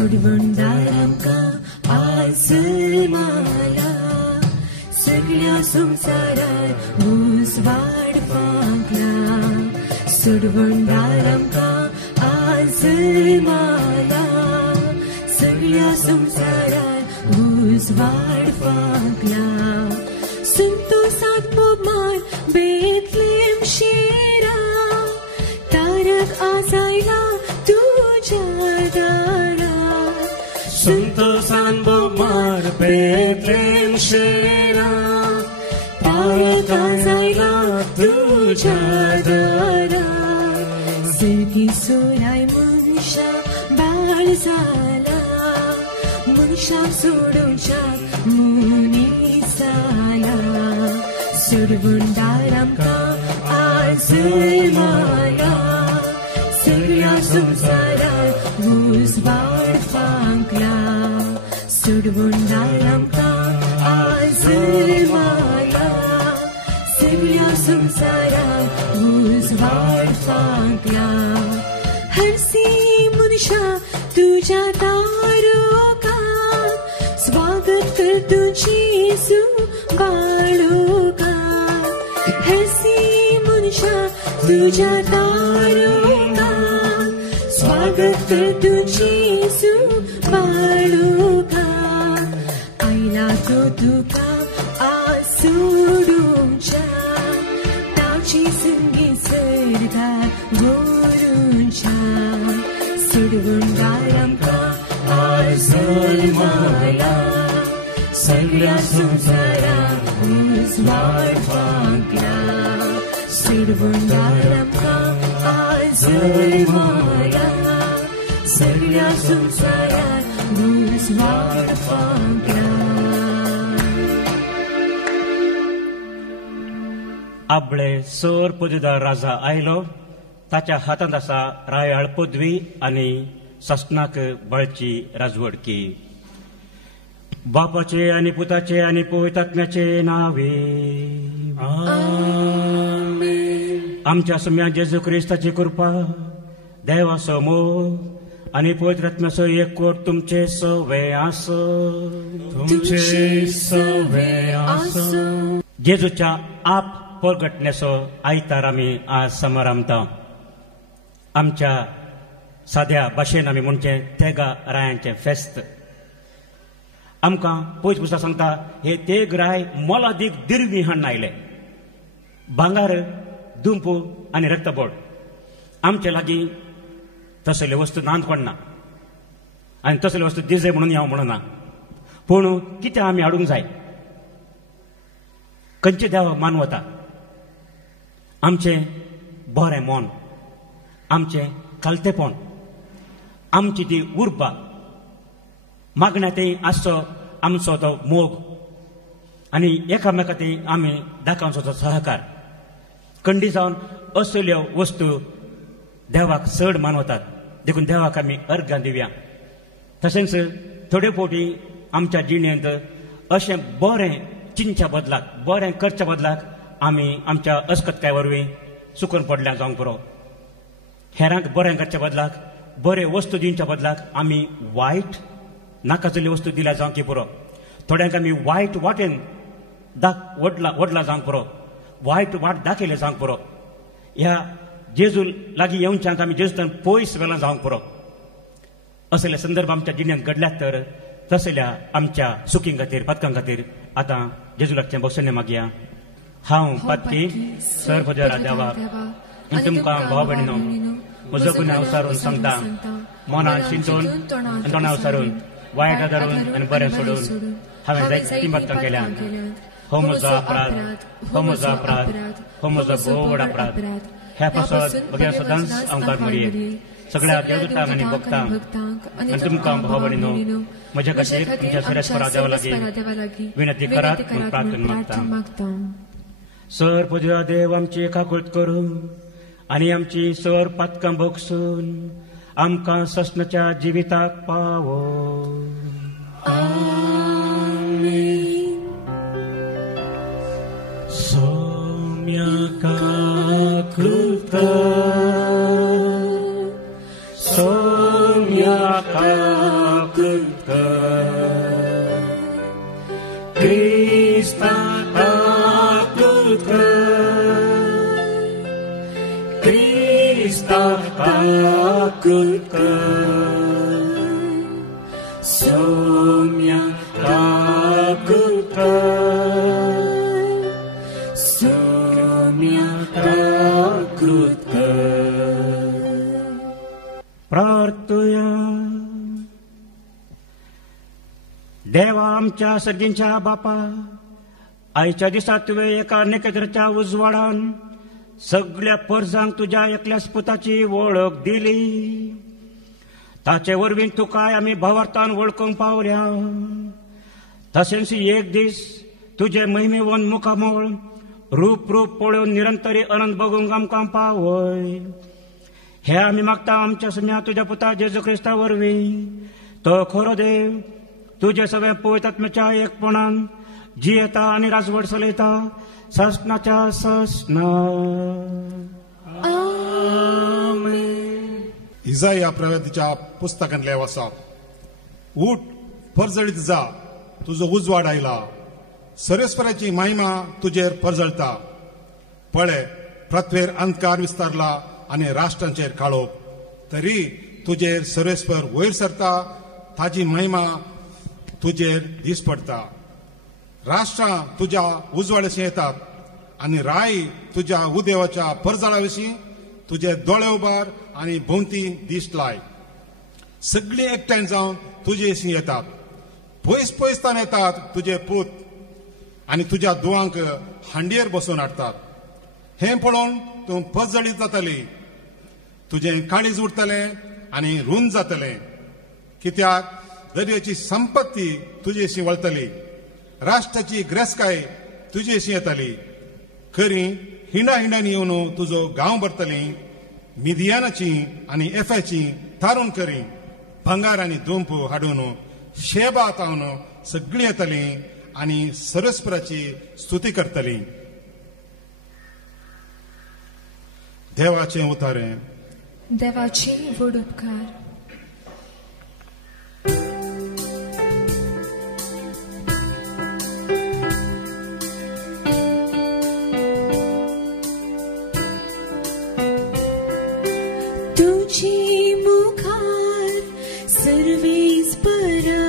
सोडवणदार आमकां आजमाला सगळ्या संवसारात ऊस वाडपाक लाग सोडवणदार आमकां आजमाला सगळ्या संवसारात ऊस वाडपाक लाग संतोषात बोमार बेतलेम शेरा तारक आसायला तुझ्या दारात संतोषान बोमार बेतलेम शेरा तारक आसायला तुझ्या दारात सर्गी सोराय मनशा बाळ जाला मनशाक सोडूच्या मुनीसाला सोडवणदार आमकां आजमाला सगळ्या संवसारात ऊस वाडपाक लाग सोडवणदार आमकां आजमाला सगळ्या संवसारात ऊस वाडपाक लाग हरसी मनशा तुझ्या दारोगात स्वागत कर तुझी येसू बाळोगात हरसी मनशा तुझ्या दारोगात स्वागत कर तुझी येसू बाळोगात आयला तो तुका आसोडूच्या ताची संगी सरदार गोरूच्या सोडवणदार आमकां आजमाला सगळ्या संवसारात ऊस वाडपाक लाग सोडवणदार आमकां आजमाला सगळ्या संवसारात ऊस वाडपाक लाग आपले सर पदवीदार राजा आयलो ताच्या हातांत आसा रायाळ पदवी आनी सस्नाक बळची राजवडकी बापाचे आनी पुताचे आनी पवित्रात्म्याचे नावे आमेन. आमच्या सम्या जेजू क्रिस्ताची कृपा देवाचो मोग आनी पवित्रात्म्याचो एकवट तुमचे सवे आसो तुमचे सवे आसो. जेजूच्या आप परगटण्याचो आयतार आमी आज समारंभता आमच्या साध्या भाशेन आमी म्हणचे तेगा रायांचे फेस्त आमकां पयस पुस्तक सांगता हे तेग राय मोलादीक दिर्वी हाडून आयले भांगार दुंपू आनी रक्तबोड आमचे लागीं तसले वस्तू नांद पडना आनी तसले वस्तू दिजे म्हणून हांव म्हणना पूण कितें आमी हाडूंक जाय खंयचे देव मानवता आमचें बरें मन आमचें कालतेपण आमची ती उर्बा मागण्या आसचो आमचो तो मोग आनी एकामेकांती आमी दाखोवचो तो सहकार खंडी जावन असल्यो वस्तू देवाक चड मानवतात देखून देवाक आमी अर्घ्यां दिवया तशेंच थोड्यो फावटी आमच्या जिणेंत अशें बरें चिंतच्या बदलाक बरें करच्या बदलाक आमी आमच्या अस्कतकाय वरवीं चुकून पडल्या जावंक पुरो हेरांक बरें करच्या बदलाक बरे वस्तू दिवच्या बदलाक आमी वायट नाका जाल्ल्यो वस्तू दिल्या जावंक पुरो थोड्यांक आमी वायट वाटेन वडला जावंक पुरो वायट वाट दाखयले जावंक पुरो ह्या जेजू लागीं येवच्यांक आमी जेजून पयस वेला जावंक पुरो असले संदर्भ आमच्या जिणेंत घडल्यात तर तसल्या आमच्या सुखीं खातीर पदकां खातीर आतां जेजू लागचें बक्षणे मागया हांव पदकी सर्वपदरा देवाक आनी तुमकां भाव भयणीनो म्हजो गुन्हा उसारून सांगता मनान चिंतून आनी तोंडां उसारून वायट धरून आनी बरें सोडून हांवें जायतीं पदकां केल्यात हो म्हजो अपराध हो म्हजो अपराध हो म्हजो भोव व्हड अपराध ह्या पासत बघ्या सदांच आमकां मरये सगळ्या देवदूतांक आनी भक्तांक आनी तुमकां भाव भयणीनो म्हजे खातीर तुमच्या सुरेस्परा देवा लागीं विनंती करात म्हूण प्रार्थना मागता सर पुजा देव आमची काकूट करून आनी आमची सर पदकां भोगसून आमकां सस्नाच्या जिविताक पावो सौम्या Krista takut कर, Krista takut कर, Soumya takut कर, Soumya takut कर. प्रार्थूया. देवा आमच्या सर्जींच्या बापा, आयच्या दिसात तुवें एका नखेत्राच्या उजवाडान सगळ्या परजांक तुज्या एकल्याच पुताची वळख दिली. ताचे वरवीं तुकाय आमी भावार्थान वळखूंक पावल्या. तशेंच एक दीस तुजे महिमेवन मुखामोळ रूप रूप पळोवन निरंतरी अनंत बगूंक आमकां पावय. हे आमी मागता आमच्या सम्या तुज्या पुता जेजू क्रिस्ता वरवीं. तो खरो देव, तुजे सगळे पवित्र आत्म्याच्या एकपणान जियेता आनी राजवट चलयता ससनाच्या ससना. इसाया प्रवादीच्या पुस्तकांतले वचप. उठ, परजळीत जा, तुजो उजवाड आयला, सर्वेस्पराची महिमा तुजेर परजळता. पळय, पृथ्वीर अंधकार विस्तारला आनी राष्ट्रांचेर काळोख. तरी तुजेर सर्वेस्पर वयर सरता, ताची महिमा तुजेर दीस पडटा. राष्ट्रां तुज्या उजवाडाशी येतात आनी राई तुज्या उदेवाच्या परजळा विशीं. तुजे दोळे उबार आनी भोंवती दिश्ट लाय. सगळीं एकठांय जावन तुजे विशीं येतात. पयस पयसतान येतात तुजे पूत आनी तुज्या दुवांक हांडयेर बसोवन हाडटात. हें पळोवन तूं परजळीत जातली. तुजें काळीज उरतलें आनी रूंद जातलें. कित्याक दर्याची संपत्ती तुजेशी वळतली. राष्ट्राची ग्रेसकाय तुजेशी येतली. खरी हिंडा हिंडान येवन तुजो गांव भरतली. मिदियानाची आनी एफाची तारून करी. भंगार आनी दोंप हाडून शेबा तावन सगळीं येतली आनी सर्वेस्पराची स्तुती करतली. देवाचें उतारें. देवाचे व्हड उपकार. तुझी मुखार सर्वेस्परा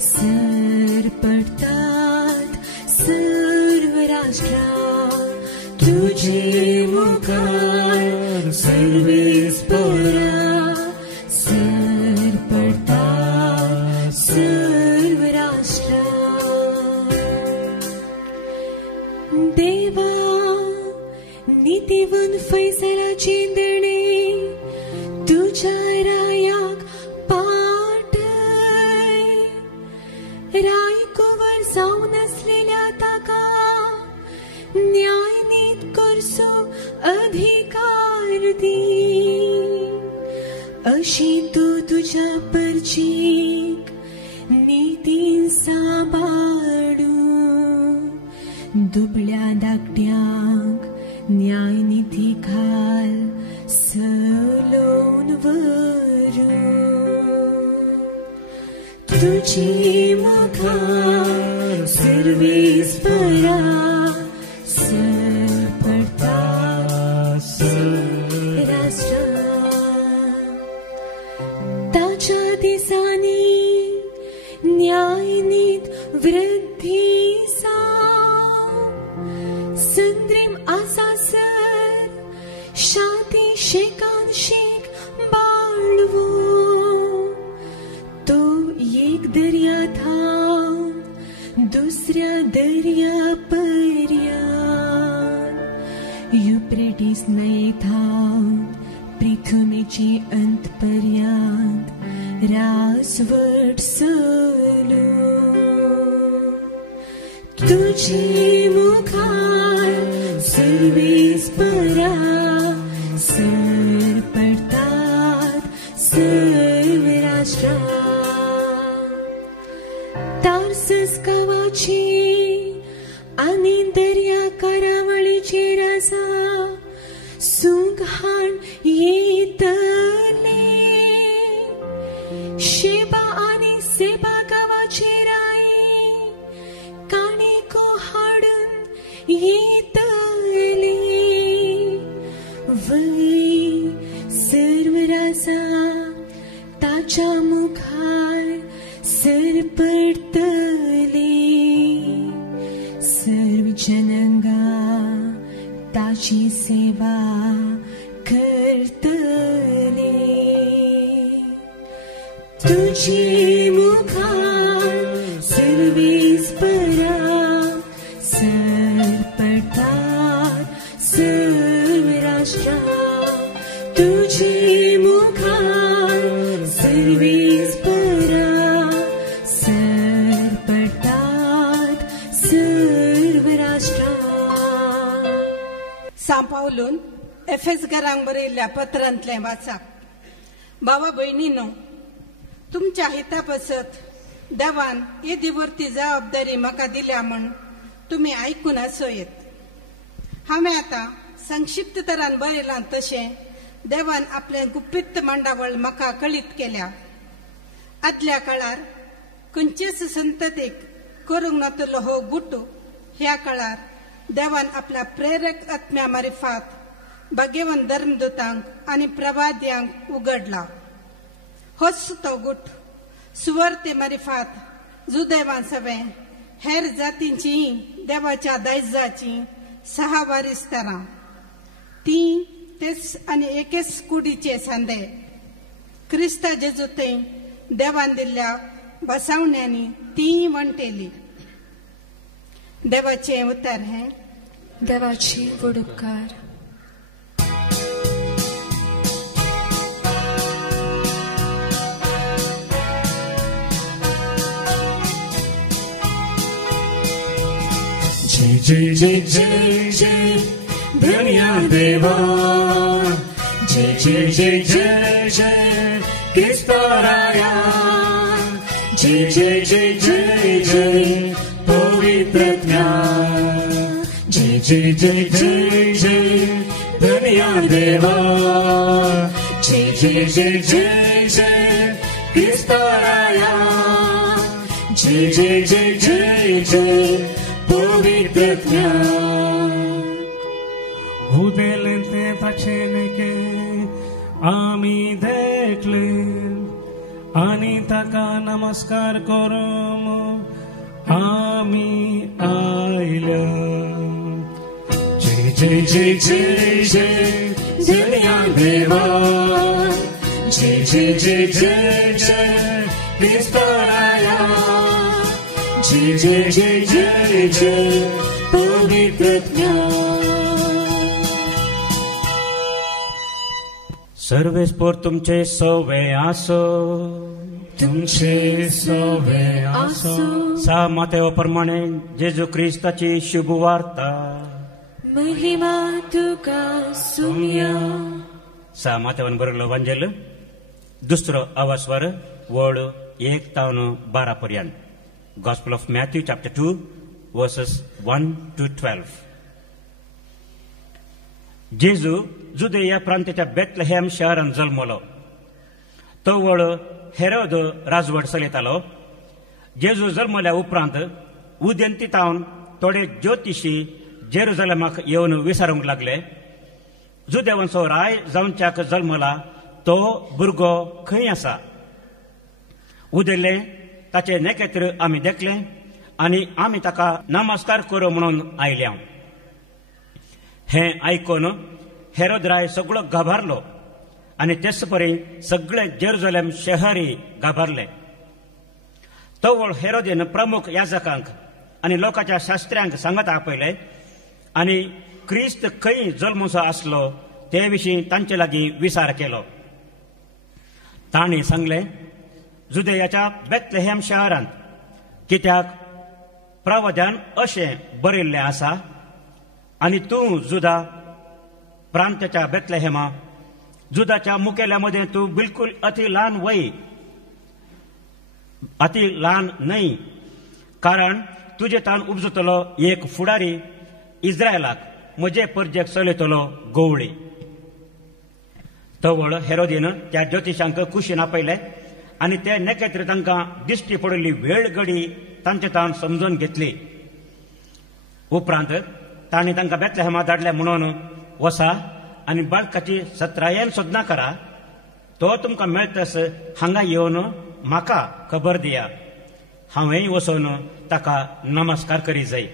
सर पडतात सर्व राष्ट्रां. तुझी मुखार सर्वेस्परा सर पडतात सर्व राष्ट्रां. देवा, नितीवन फैसलाची देणे तुझ्या रायाक पाटय. राय कुवर जावन असलेल्या ताका न्याय नीत करचो अधिकार दी. अशी तूं तुझ्या परचीक नितीन सांबाळू. दुबळ्या धाकट्यांक न्याय निधी घाल सलोन वरू. तुझी मुखार सर्वेस्परा सर पडतात सर्व राष्ट्रां. ताच्या दिसांनी न्याय नीत वृद्धी संद्रीम आसा सर. शांती शेकान शेक बाळवो. तो एक दर्या थांब दुसऱ्या दर्या पर्यान. युप्रेटीस न्हंये थांब पृथ्वीची अंत पर्यंत राजवट चलो. तुझी मुखार सर्वेस्परा सर पडतात सर्व राष्ट्रां. तार्सस गांवाची आनी दर्या कारावळीचेर आसा सूंक हाण येतले. शेबा आनी सेबा गांवाचेर आई काणी येतले वै सर्व राजा ताच्या मुखार सरपडतले सर्व जनांगा ताची सेवा करतले तुझे मुखार सर्वेस्परा सरपडतात सर्व राष्ट्रा तुझे मुखार सर्वेस्परा सरपडतात सर्व राष्ट्रा. सांपावलून एफेसकारांक बरयल्ल्या पत्रांतलें वाचप. भावा भयणींनो, तुमच्या हिता पसत देवान येदी व्हरती जबाबदारी म्हाका दिल्या म्हण तुम्ही आयकून आसोयेत. हांवें आतां संक्षिप्त तरान बरयलां तशें देवान आपलें गुप्पित मांडावळ म्हाका कळीत केल्या. आदल्या काळार खंयचेच संततेक करूंक नातलो हो गुटू ह्या काळार देवान आपल्या प्रेरक आत्म्या मार्फत भाग्यवान धर्मदूतांक आनी प्रवाद्यांक उगडला. होच तो गुट सुवार्ते मार्फत जुदैवान सवे हेर जातींची देवाच्या दायजाची 6 वारिस्तारां ती तेच आनी एकेच कुडीचे सांदे क्रिस्ता जेजूते देवान दिल्ल्या बसावण्यांनी ती वंटेली. देवाचे उतर हे देवाची वडुपकार. जय जय जय जय जय धन्या देवा. जय जय जय जय जय क्रिस्तराया. जय जय जय जय जय पवित्रज्ञा. जय जय जय जय जय धन्या देवा. जय जय जय जय जय क्रिस्तराया. जय जय जय जय जय पवित्रज्ञा. उदेलते ताचेनके आमी देखले आणि ताका नमस्कार करूम आमी आयल्या. जय जय जय जय जय धन्या देवा. जय जय जय जय जय क्रिस्तराया. जय जय जय जय जय पवित्रज्ञा. सर्वेस्पोर तुमचे सवे आसो. तुमचे सवे आसो. सा मातेव प्रमाणे जेजू क्रिस्ताची शुभ वार्ता. महिमा तुका सुम्या. सा मातेवन बरयलो वंजेल दुसरो अवस्वर वड 1-12 पर्यंत. Gospel of Matthew chapter 2 verses 1-12. जेजू जुदेया प्रांताच्या बेथलेहेम शहरान जल्मलो. तो वड हेरोद राजवट चलयतालो. जेजू जल्मल्या उपरांत उदेंतीतावन थोडे ज्योतिशी जेरुसलेमाक येवन विचारूंक लागले, जुदेवांचो राय जावच्याक जल्मला तो भुरगो खंय आसा. उदेले ताचे नेकेत्र आमी देखले आनी आमी ताका नमस्कार करूं म्हणून आयल्या. हें आयकून हेरोद राय सगळो गाभारलो आनी तेच परी सगळे जेरुसलेम शहरी गाभारले. तो वळ हेरोदेन प्रमुख याजकांक आनी लोकांच्या शास्त्र्यांक सांगत आपयले आनी क्रिस्त खंय जल्मूचो आसलो ते विशीं तांचे लागीं विचार केलो. तांणी सांगले, जुदेयाच्या बेथलेहेम शहरांत, कित्याक प्रवाद्यान अशें बरयल्लें आसा, आनी तूं जुदा प्रांताच्या बेथलेहेमा, जुदाच्या मुखेल्या मदें तूं बिलकुल अति ल्हान न्हय, कारण तुजे तान उपजतलो एक फुडारी इस्रायलाक म्हजे परजेक चलयतलो गवळी. तवळ हेरोदीन त्या ज्योतिशांक कुशीन आपयले आनी ते नेकेत्र तांकां दिश्टी पडिल्ली वेळ घडी तांचे तान समजून घेतली. उपरांत ताणी तांकां बेतलेहेमा धाडले म्हणून वसा आनी बाळकाची सत्रायन सोदना करा. तो तुमकां मेळटस हांगा येवन म्हाका खबर दिया. हांवेंय वचून ताका नमस्कार करी जाय.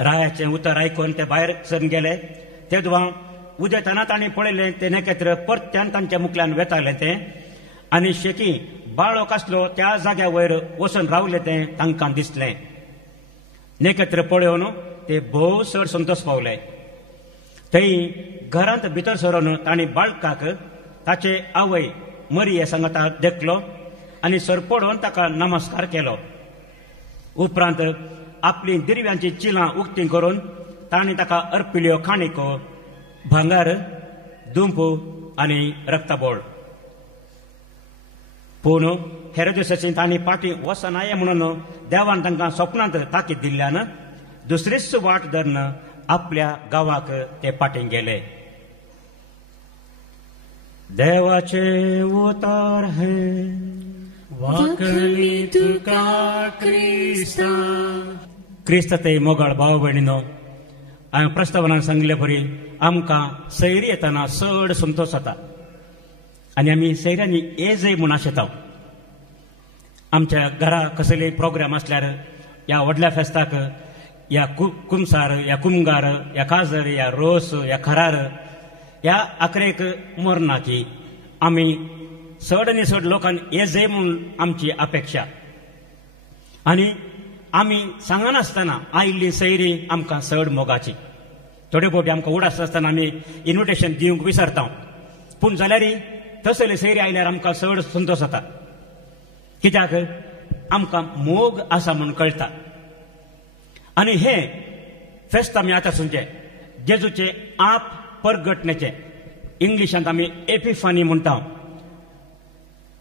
रायाचें उतर आयकून ते भायर सरून गेले. तेदवा उदेताना तांणी पळयलें ते नेकेत्र परत्यान तांच्या मुखल्यान वेतालें तें आनी शेकी बाळोक आसलो त्या जाग्या वयर वचून रावले तें तांकां दिसलें. नेकेत्र पळोवन ते भोव चड संतोश पावले. थंय घरांत भितर सरून तांणी बाळकाक ताचे आवय मरिये सांगता देखलो आनी सरपडून ताका नमस्कार केलो. उपरांत आपली दिरव्यांची चिलां उक्तीं करून तांणी ताका अर्पिल्यो काणिको, भांगर, दुंपू आनी रक्तबोळ. पूण हेरोदेसाची तांणी पाटी वचनाये म्हणून देवान तांकां स्वप्नांत ताकीद दिल्ल्यान दुसरीच वाट धरून आपल्या गांवाक ते पाटीं गेले. देवाचे उतार हे वाकली तुका क्रिस्ता. क्रिस्त ते मोगाळ भाव भयणीनो, हांवें प्रस्तावनान सांगले परी आमकां सैरी येतना चड संतोश जाता आनी आमी सैऱ्यांनी येजय म्हूण आशेता. आमच्या घरा कसलेय प्रोग्राम आसल्यार ह्या व्हडल्या फेस्ताक या कुमसार, या कुमगार, या काजर, या रोस, या खरार ह्या आखरेक मरना की आमी चड आनी चड लोकांक येजय म्हूण आमची अपेक्षा. आनी आमी सांगनासतना आयिल्ली सैरी आमकां चड मोगाची. थोडे फावटी आमकां उडास आसतना आमी इन्विटेशन दिवंक विसरता. पूण जाल्यारय तसले सैरी आयल्यार आमकां चड संतोश जाता. कित्याक आमकां मोग आसा म्हूण कळटा. आनी हे फेस्त आमी आतां सुंचे जेजूचे आप परगटणेचे इंग्लिशांत आमी एपिफानी म्हणटा.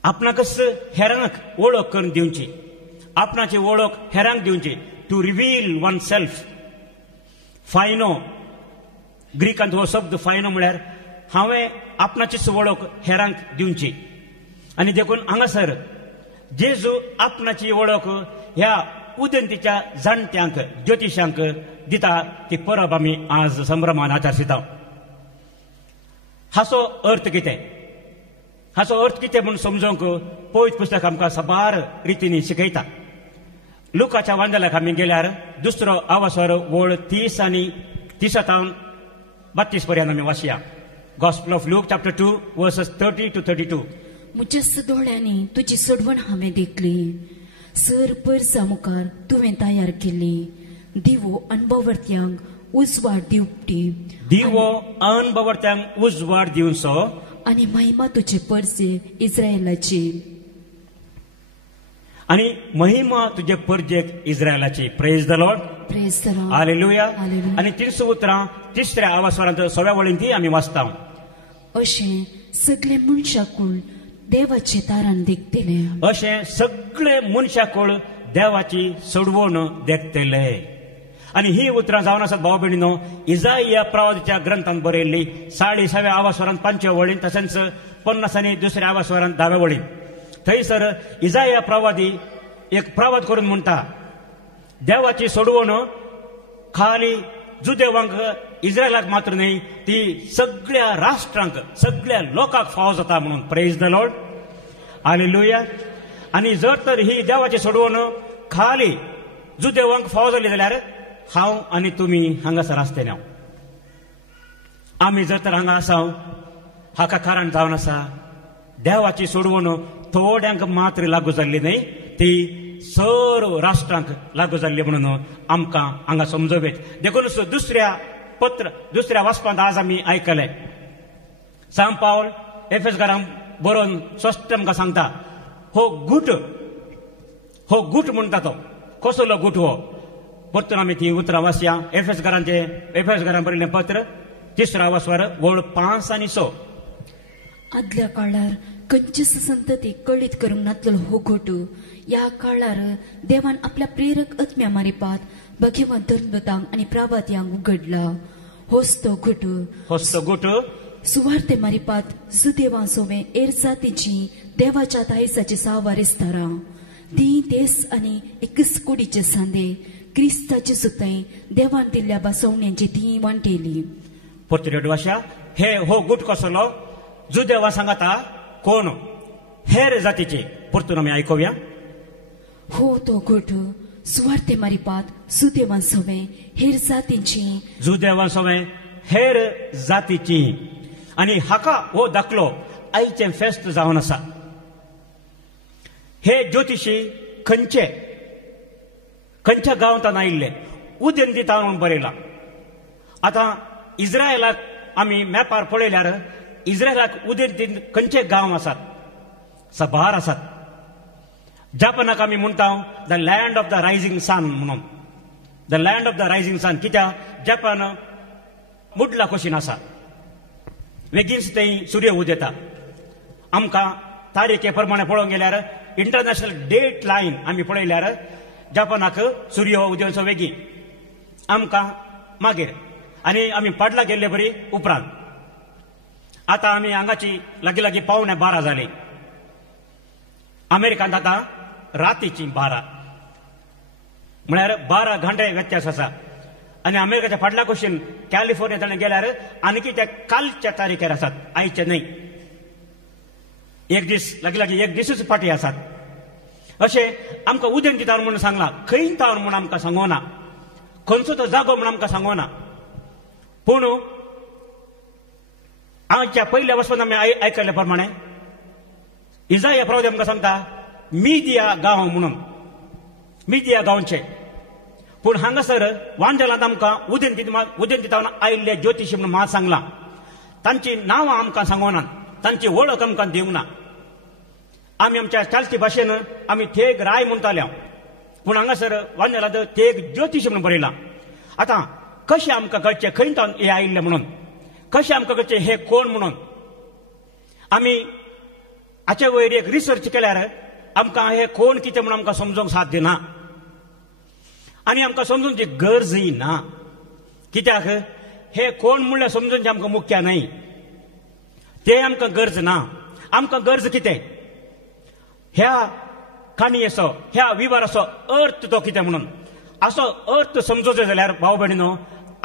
आपणाकच हेरांक वळख करून दिवची, आपणाची वळख हेरांक दिवची. To reveal one self. फायनो ग्रीकांत हो शब्द फायनो म्हळ्यार हांवें आपणाचीच वळख हेरांक दिवची. आनी देखून हांगासर जेजू आपणाची वळख ह्या उदंतीच्या जाणट्यांक ज्योतिशांक दिता. ती परब आमी आज संभ्रमान आचरसिता. हाचो अर्थ कितें? हाचो अर्थ कितें म्हूण समजोवंक पवित्र पुस्तक आमकां साबार रितीनी शिकयता. लुकाच्या वांदल्याक आमी गेल्यार दुसरो आवासवर वळ 30 आनी 30 32 पर्यंत आमी वाचया. Gospel of Luke chapter 2 verses 30 to 32. म्हज्या दोळ्यांनी तुजी सोडवण हांवें देखली. सर परसा मुखार तुवें तयार केल्ली. दिवो अणभवत्यांक उजवाड दिवपी. दिवो अणभवत्यांक उजवाड दिवचो आनी महिमा तुजे परसे इस्रायलाची. आनी महिमा तुजे परजेक इस्रायलाची. Praise the Lord. Praise the Lord. Hallelujah. Hallelujah. आनी 3 उतरां 3ऱ्या आवासवरांत 6व्या वळींत ती आमी वाचता. अशें सगळे मनशाकूळ देवाचे तारण देखतले. अशें सगळे मनशाकूळ देवाची सोडवण देखतले. आनी ही उतरां जावन आसात भाव भयणीनो इजाइया प्रवादीच्या ग्रंथांत बरयल्ली 40व्या आवासवरांत 5व्या वळींत तशेंच 50 आनी 2ऱ्या आवासवरांत 10व्या वळींत. थंयसर इजाइया प्रवादी एक प्रवाद करून म्हणटा देवाची सोडवण खाली जुदेवांक इस्रायलाक मात्र न्ही, ती सगळ्या राष्ट्रांक सगळ्या लोकांक फाव जाता म्हणून. Praise the Lord. हालेलुया. आनी जर तर ही देवाची सोडवण खाली जुदेवांक फाव जाली जाल्यार हांव आनी तुमी हांगासर आसते ना. आमी जर तर हांगा आसा हाका कारण जावन आसा देवाची सोडवण थोड्यांक मात्र लागू जाल्ली न्ही, ती सर्व राष्ट्रांक लागू जाल्ली म्हणून आमकां हांगा समजोवेत. देखून दुसऱ्या वाचपांत आज आमी आयकले सांत पावल एफेसकारांक बरोवन स्पश्ट आमकां सांगता हो गूट म्हणटा तो कसलो गूट हो. परतून आमी ती उतरां वाचया. एफेसकारांक बरयल्लें पत्र 3रा आवासवर वळ 5 आनी 6. आदल्या काळार खंयचीच संतती कळीत करूंक नातलो हो घोट. ह्या काळार देवान आपल्या प्रेरक आत्म्या मारिपात भगवंत धर्मदूतांक आनी प्रवाद्यांक उगडला. होच तो घोट सुवार्ते मारिपात सुदेवां सोवे एर जातीची देवाच्या दायजाची सावार इस्तारा. ती तेस आनी एकच कुडीचे सांदे क्रिस्ताचे सुतय देवान दिल्ल्या बसवण्यांची ती वांटेली. पोर्तुगेज भाषा हे हो गुट कसलो जुदेवा सांगाता कोण हेर जातीचे परतून आम्ही ऐकूया. हो तो गुट सुवार्ते मारिपात सुदेवान सवे हेर जातींची जुदेवान सवे हेर जातीची आणि हाका हो दाखलो आईचे फेस्त जावन आसा. हे ज्योतिशी खंयच्या गांवांतल्यान आयिल्ले उदेन दिता म्हणून बरयला. आता इस्रायलाक आमी मॅपार पळयल्यार इस्रायलाक उदेन दिन खंयचे गांव आसात साबार आसात. जापानाक आमी म्हणटा the land of the rising sun म्हणून. The land of the rising sun कित्याक जापान मुडला कशीन आसा बेगीनच थंय सूर्य उदेता. आमकां तारीखे प्रमाणे पळोवंक गेल्यार इंटरनॅशनल डेट लायन आमी पळयल्यार जापानाक सूर्य उदेवचो बेगीन आमकां मागीर आनी आमी पाडला गेल्ले बरी उपरांत. आतां आमी हांगाची लागीं लागीं 11:15 जाली. अमेरिकांत आतां रातीची 12 म्हळ्यार 12 घंटे व्यत्यास आसा. आनी अमेरिकेच्या फाटल्या कुशीन कॅलिफोर्नियांत गेल्यार आनीक ते कालच्या तारीखेर आसात आयचे न्हय. एक दीस लागीं लागीं एक दिसूच फाटी आसात. अशें आमकां उदेन दिता म्हणून सांगलां. खंय तावन म्हूण आमकां सांगोना खंयचो तो जागो म्हूण आमकां सांगोना. पूण आमच्या पयल्या वचपान आमी आयकल्ले प्रमाणे इजाया प्रवक्ते आमकां सांगता मिदिया गांव म्हणून मिदिया गांवचे. पूण हांगासर वांजलांत आमकां उदेन दिता आयिल्ले ज्योतिशी म्हणून म्हाका सांगलां. तांची नांवां आमकां सांगोनात तांची वळख आमकां दिवंक ना. आमी आमच्या चालची भाशेन आमी थेग राय म्हणटाले पूण हांगासर वांजलांत थेग ज्योतिशी म्हणून बरयलां. आतां कशें आमकां कळचें खंय तावन हे आयिल्ले म्हणून कशें आमकां कळचें हे कोण म्हणून. आमी हाचे वयर एक रिसर्च केल्यार आमकां हे कोण कितें म्हणून आमकां समजूंक साध्य ना आनी आमकां समजूंची गरजय ना. कित्याक हे कोण म्हणल्यार समजूंचे आमकां मुख्य न्हय. ते आमकां गरज ना. आमकां गरज कितें ह्या काणयेचो ह्या विवाराचो अर्थ तो कितें म्हणून. असो अर्थ समजूचो जाल्यार भाव भयणीनो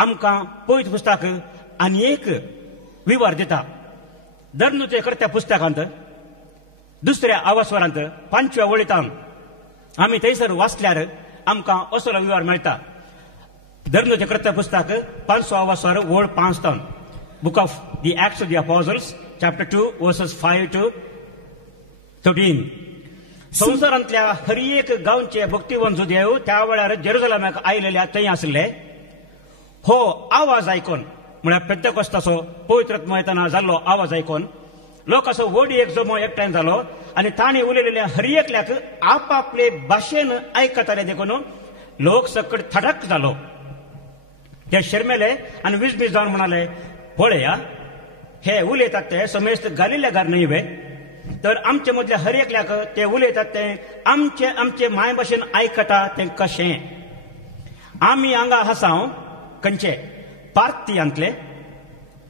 आमकां पवित्र पुस्तक आनी एक विवार दिता. धर्नुचे कर्त्या पुस्तकांत दुसऱ्या आवास्वरांत 5व्या वळींत आमी थंयसर वाचल्यार आमकां असलो विवार मेळटा. धर्नुचे कर्त्या पुस्तक 5वा आवास्वर वळ 5 book of the acts of the apostles chapter 2 verses 5 to 13. संवसारांतल्या हर एक गांवचे भक्तिवंत जुदेव त्या वेळार जेरुसलेमाक आयिल्ले थंय आसले. हो आवाज आयकून म्हळ्यार पेंतेकोस्ताचो पवित्रत्व येताना जाल्लो आवाज आयकून लोकांचो व्हड एक जमो एकठांय जालो आनी तांणी उलयलेल्या हर एकल्याक आपापले भाशेन आयकताले देखून लोक सकट थडक जालो. ते शर्मेले आनी विजबीज जावन म्हणाले पळया हे उलयतात ते समेस्त गालिलेगार न्हय तर आमचे मदल्या हर एकल्याक ते उलयतात ते आमचे आमचे माय भाशेन आयकता ते कशें. आमी हांगा आसाव खंयचे पार्थियांतले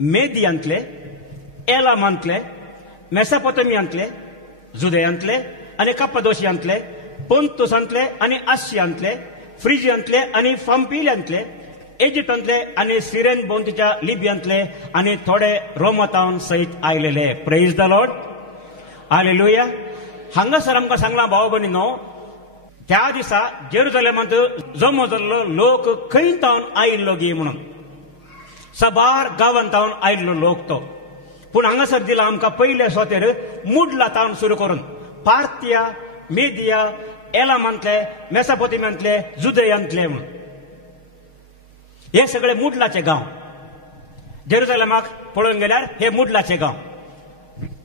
मेदियांतले एलामांतले मेसोपोटेमियांतले जुदेयांतले आनी कप्पादोशियांतले पोंतुसांतले आनी आशियांतले फ्रिजियांतले आनी फांपिलियांतले इजिप्टांतले आनी सिरेन भोंवतीच्या लिबियांतले आनी थोडे रोमातावन सयत आयलेले. Praise the Lord. हालेलुया. हांगासर आमकां सांगलां भाव भयणीनो त्या दिसा जेरुसलेमांत जमो जाल्लो लोक खंय तावन आयिल्लो गी म्हणून साबार गांवांतावन आयिल्लो लोक तो. पूण हांगासर दिला आमकां पयले सोतेर मुडला तावन सुरू करून पार्थिया मेदिया एलामांतले मेसोपोटेमियांतले जुदेयांतले म्हणून हे सगळे मुडलाचे गांव. जेरुसलेमाक पळोवंक गेल्यार हे मुडलाचे गांव.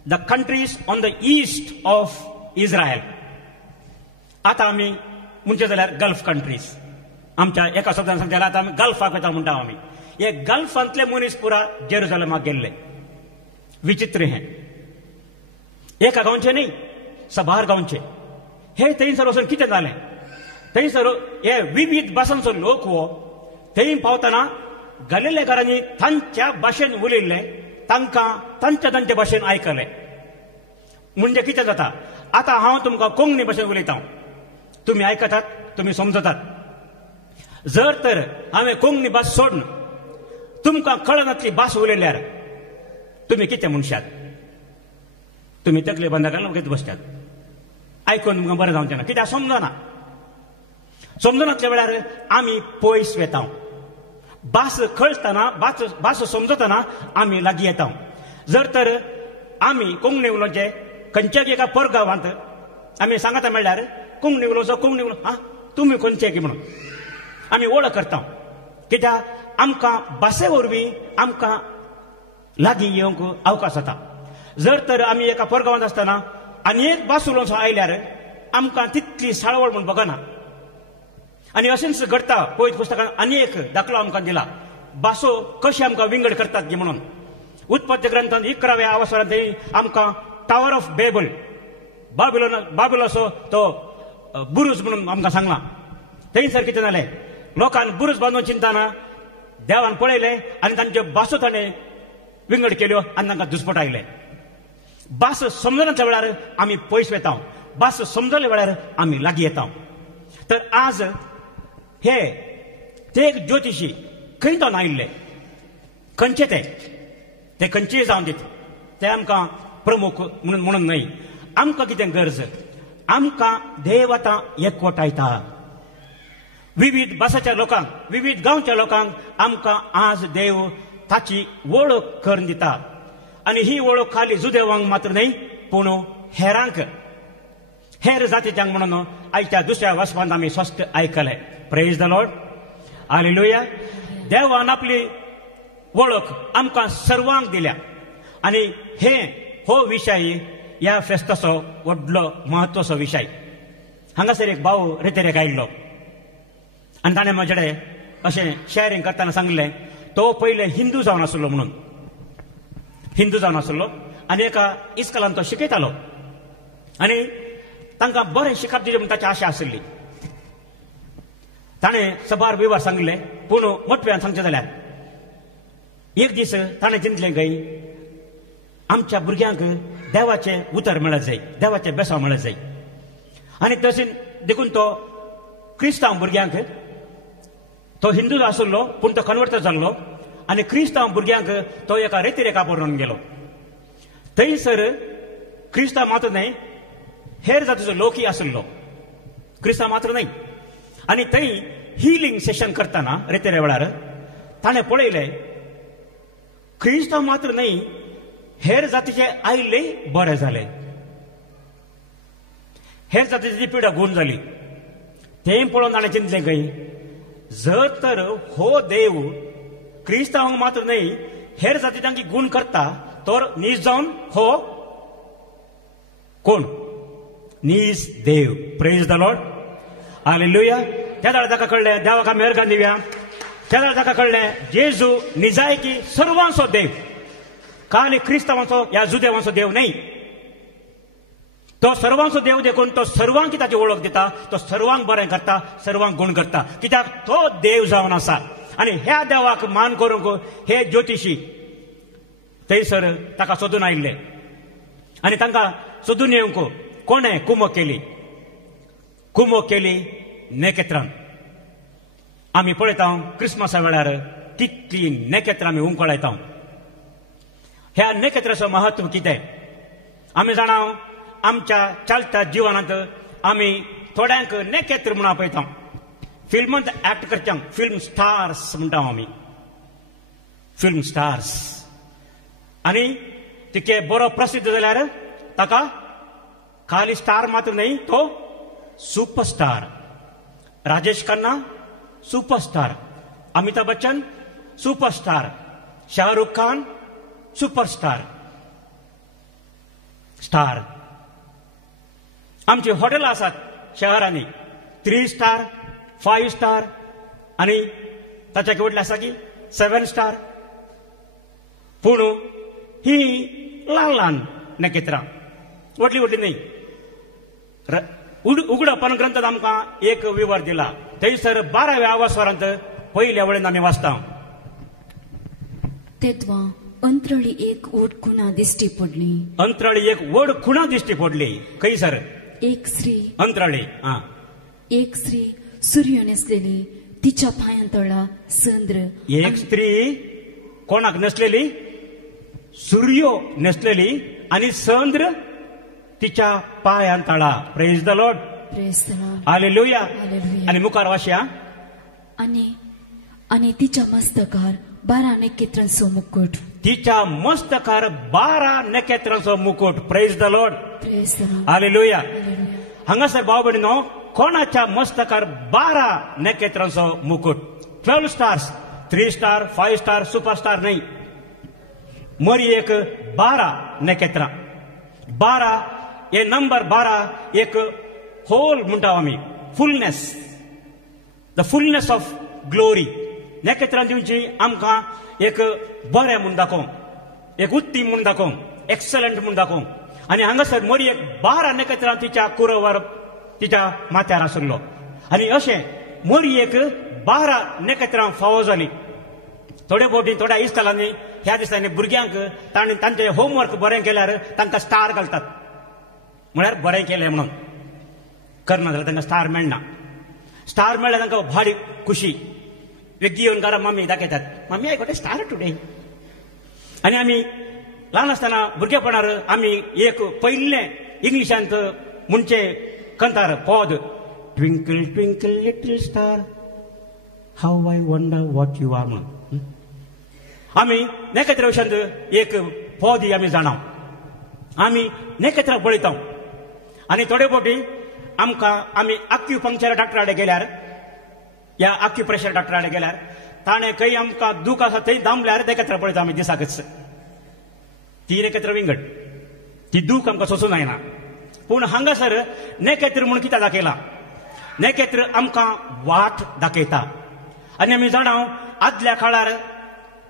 The countries on the east of Israel. आतां आमी म्हणचे जाल्यार गल्फ कंट्रीज आमच्या एका शब्दान सांगता आतां आमी गल्फाक वता म्हणटा आमी. हे गल्फांतले मनीस पुरा जेरुसलेमाक गेल्ले. विचित्र हे एका गांवचे न्ही साबार गांवचे. हे थंयसर वचून कितें जालें थंयसर हे विविध भासांचो लोक हो थंय पावतना गलिलेकारांनी तांच्या भाशेन उलयल्ले तांकां तांच्या भाशेन आयकले. म्हणजे कितें जाता आतां हांव तुमकां कोंकणी भाशेन उलयतां तुम्ही ऐकतात, तुम्ही समजतात. जर तर हांवें कोंकणी भास सोडन तुमकां कळनातली भास उलयल्यार तुम्ही कितें म्हणशात? तुम्ही तकले बंद घालून कितें बसतात? आयकून तुमकां बरें जावचें ना, कित्याक समजना. समजनातल्या वेळार आमी पयस वेता. भास कळटना, भास समजतना आमी लागीं येता. जर तर आमी कोंकणी उलोवचे खंयच्याय एका परगांवांत आमी सांगता म्हणल्यार कोंकणी उलोवचो, कोंकणी उलोव, तुमी खंयचे की म्हणून आमी वळख करता. कित्याक आमकां भासे वरवीं आमकां लागीं येवंक अवकाश जाता. जर तर आमी एका परगांवांत आसतना आनी एक भास उलोवचो आयल्यार आमकां तितली साळवळ म्हूण बगना. आनी अशेंच घडटा. पळयत पुस्तकांत आनी एक दाखलो आमकां दिला, भासो कशी आमकां विंगड करतात गे म्हणून. उत्पत्ती ग्रंथांत 11व्या अवसरांत आमकां टावर ऑफ बेबल, बाबिलोनाचो तो बुरूज म्हणून आमकां सांगला. थंयसर कितें जालें, लोकांनी बुरूज बांदून चिंतना देवान पळयलें आनी तांच्यो भासो ताणें विंगड केल्यो आनी तांकां दुस्पट आयले. भास समजनाच्या वेळार आमी पयस वेता, भास समजल्या वेळार आमी लागीं येता. तर आज हे ते एक ज्योतिशी खंयच्यान आयिल्ले, खंयचे ते खंयचेय जावन दित, ते आमकां प्रमुख म्हणून न्हय. आमकां कितें गरज, आमकां देव आतां एकवटायता. विविध भासाच्या लोकांक, विविध गांवच्या लोकांक आमकां आज देव ताची वळख करून दिता. आनी ही वळख खाली जुदेवांक मात्र न्हय, पूण हेरांक, हेर जातीच्यांक म्हणून आयच्या दुसऱ्या वचपांत आमी स्पश्ट आयकले. Praise the Lord, hallelujah. देवान आपली वळख आमकां सर्वांक दिल्या. आनी हो विशय ह्या फेस्ताचो व्हडलो म्हत्वाचो विशय. हांगासर एक भाव रेतेरेक आयिल्लो आनी ताणें म्हजे कडेन अशें शेअरिंग करतना सांगलें, तो पयले हिंदू जावन आसलो म्हणून, हिंदू जावन आसलो आनी एका इस्कॉलांत तो शिकयतालो आनी तांकां बरें शिकप दिवचें म्हूण ताची आशा आशिल्ली. ताणें सबार विवार सांगले, पूण मोठव्यान सांगचें जाल्यार एक दीस ताणें चिंतलें गय, आमच्या भुरग्यांक देवाचें उतर मेळत जाय, देवाचें बेसांव मेळत जाय. आनी तशें देखून तो क्रिस्तांव भुरग्यांक, तो हिंदू आशिल्लो पूण तो कन्वर्ट जाल्लो आनी क्रिस्तांव भुरग्यांक तो एका रेतीरेका व्हरून गेलो. थंयसर क्रिस्तांव मात्र न्हय, हेर जातीचो लोकय आशिल्लो, क्रिस्तांव मात्र न्हय. आनी थंय हिलिंग सेशन करतना रेतेरे वेळार ताणें पळयलें, क्रिस्तांव मात्र न्हय, हेर जातीचे आयिल्ले बरें जाले. हेर जातीची पिढा गूण जाली. तें पळोवन ताणें चिंतलें गय, जर तर हो देव क्रिस्तांवांक मात्र न्हय, हेर जातीच्यांक गूण करता, तर नीज जावन हो कोण? नीज देव. Praise the Lord, hallelujah. त्या वेळार ताका कळ्ळें, देवाक आमी मेहरबानी दिवया. त्या वेळार ताका कळ्ळें, जेजू निजायकी सर्वांचो देव, खाली क्रिस्तांवांचो या जुदेवांचो देव न्हय. तो सर्वांचो देव देखून तो सर्वांक ताची वळख दिता, तो सर्वांक बरें करता, सर्वांक गूण करता, कित्याक तो देव जावन आसा. आनी ह्या देवाक मान करूंक हे ज्योतिशी थंयसर ताका सोदून आयिल्ले आनी तांकां सोदून येवंक कोणें कुमक केली नेकेत्रान. आमी पळयता क्रिस्मसा वेळार कितली नेकेत्रां आमी उंकळायता. ह्या नेकेत्राचो महत्व कितें आमी जाणा. आमच्या चालत्या जिवनांत आमी थोड्यांक नेकेत्र म्हणून आपयता. फिल्मांत एक्ट करच्यांक फिल्म स्टार्स म्हणटा आमी, फिल्म स्टार्स. आनी तिके बरो प्रसिद्ध जाल्यार ताका खाली स्टार मात्र न्हय, तो superstar. Rajesh Khanna superstar, Amitabh Bachchan superstar, Shahrukh Khan superstar. Star आमची हॉटेलां आसात शहरांनी, 3 स्टार 5 स्टार आनी ताच्या वटले आसा की 7 स्टार. पूण ही ल्हान ल्हान नकेत्रां, व्हडली व्हडली न्हय. उगडपण ग्रंथांत आमकां एक विवर दिला. थंयसर 12व्या अवसरांत पयल्या वळेन आमी वाचता, तेद्वा अंतरळी एक ओड खुणा दिश्टी पडली. अंतरळी एक वड खुणा दिश्टी पडली. खंयसर? एक स्त्री अंतरळी. एक स्त्री सूर्य नेसलेली, तिच्या पायांतळा चंद्र. एक स्त्री कोणाक नसलेली? सूर्य नसलेली आणि चंद्र तिच्या पायांतळा. Praise the Lord. Praise the Lord. Hallelujah. Hallelujah. आणि मुखार वाशया. आणि तिच्या मस्तकार 12 नखेत्रांचो मुकुट. तिच्या मस्तकार 12 नखेत्रांचो मुकुट. Praise the Lord. Praise the Lord. Hallelujah. Hallelujah. हांगासर भाव भयणीनो, कोणाच्या मस्तकार 12 नखेत्रांचो मुकुट. 12 स्टार्स, 3 स्टार, 5 स्टार, सुपरस्टार नाही. मरी एक 12 नखेत्रां. 12 हे नंबर 12 एक होल म्हणटा आमी. Fullness, the fullness of glory. नखेत्रां दिवची आमकां एक बरें म्हूण दाखोवंक, एक उत्तीम म्हूण दाखोवंक, एक्सलंट म्हूण दाखोवंक. आनी हांगासर मरी एक 12 नखेत्रां तिच्या कुरवर तिच्या माथ्यार आशिल्लो. आनी अशें मरी एक 12 नखेत्रां फावो जाली. थोड्या फावटी थोड्या इस्कॉलांनी ह्या दिसांनी भुरग्यांक तांचे होमवर्क बरें केल्यार तांकां स्टार घालतात. म्हळ्यार बरें केलें म्हणून. करना जाल्यार तांकां स्टार मेळना. स्टार मेळ्ळ्यार तांकां भारी खुशी. वेगी येवन घरा मम्मी दाखयतात, mummy I got a star today. आनी आमी ल्हान आसतना भुरगेपणार आमी एक पयलें इंग्लिशांत म्हणचे कंतार पद, twinkle twinkle little star how I wonder what you are म्हणून. आमी नखेत्र विशयांत एक पद आमी जाणाव. आमी नखेत्रां पळयता. आनी थोडे फावटी आमी आक्युपंक्चर डॉक्टराडे गेल्यार, या आक्युप्रेशर डॉक्टराडे गेल्यार ताणें खंय आमकां दूख आसा थंय दामल्यार नखेत्रां पळयता आमी दिसाकच. ती नखेत्र विंगड, ती दूख आमकां सोसूंक जायना. पूण हांगासर नखेत्र म्हूण कितें दाखयलां? नखेत्र आमकां वाट दाखयता. आनी आमी जाणाव आदल्या काळार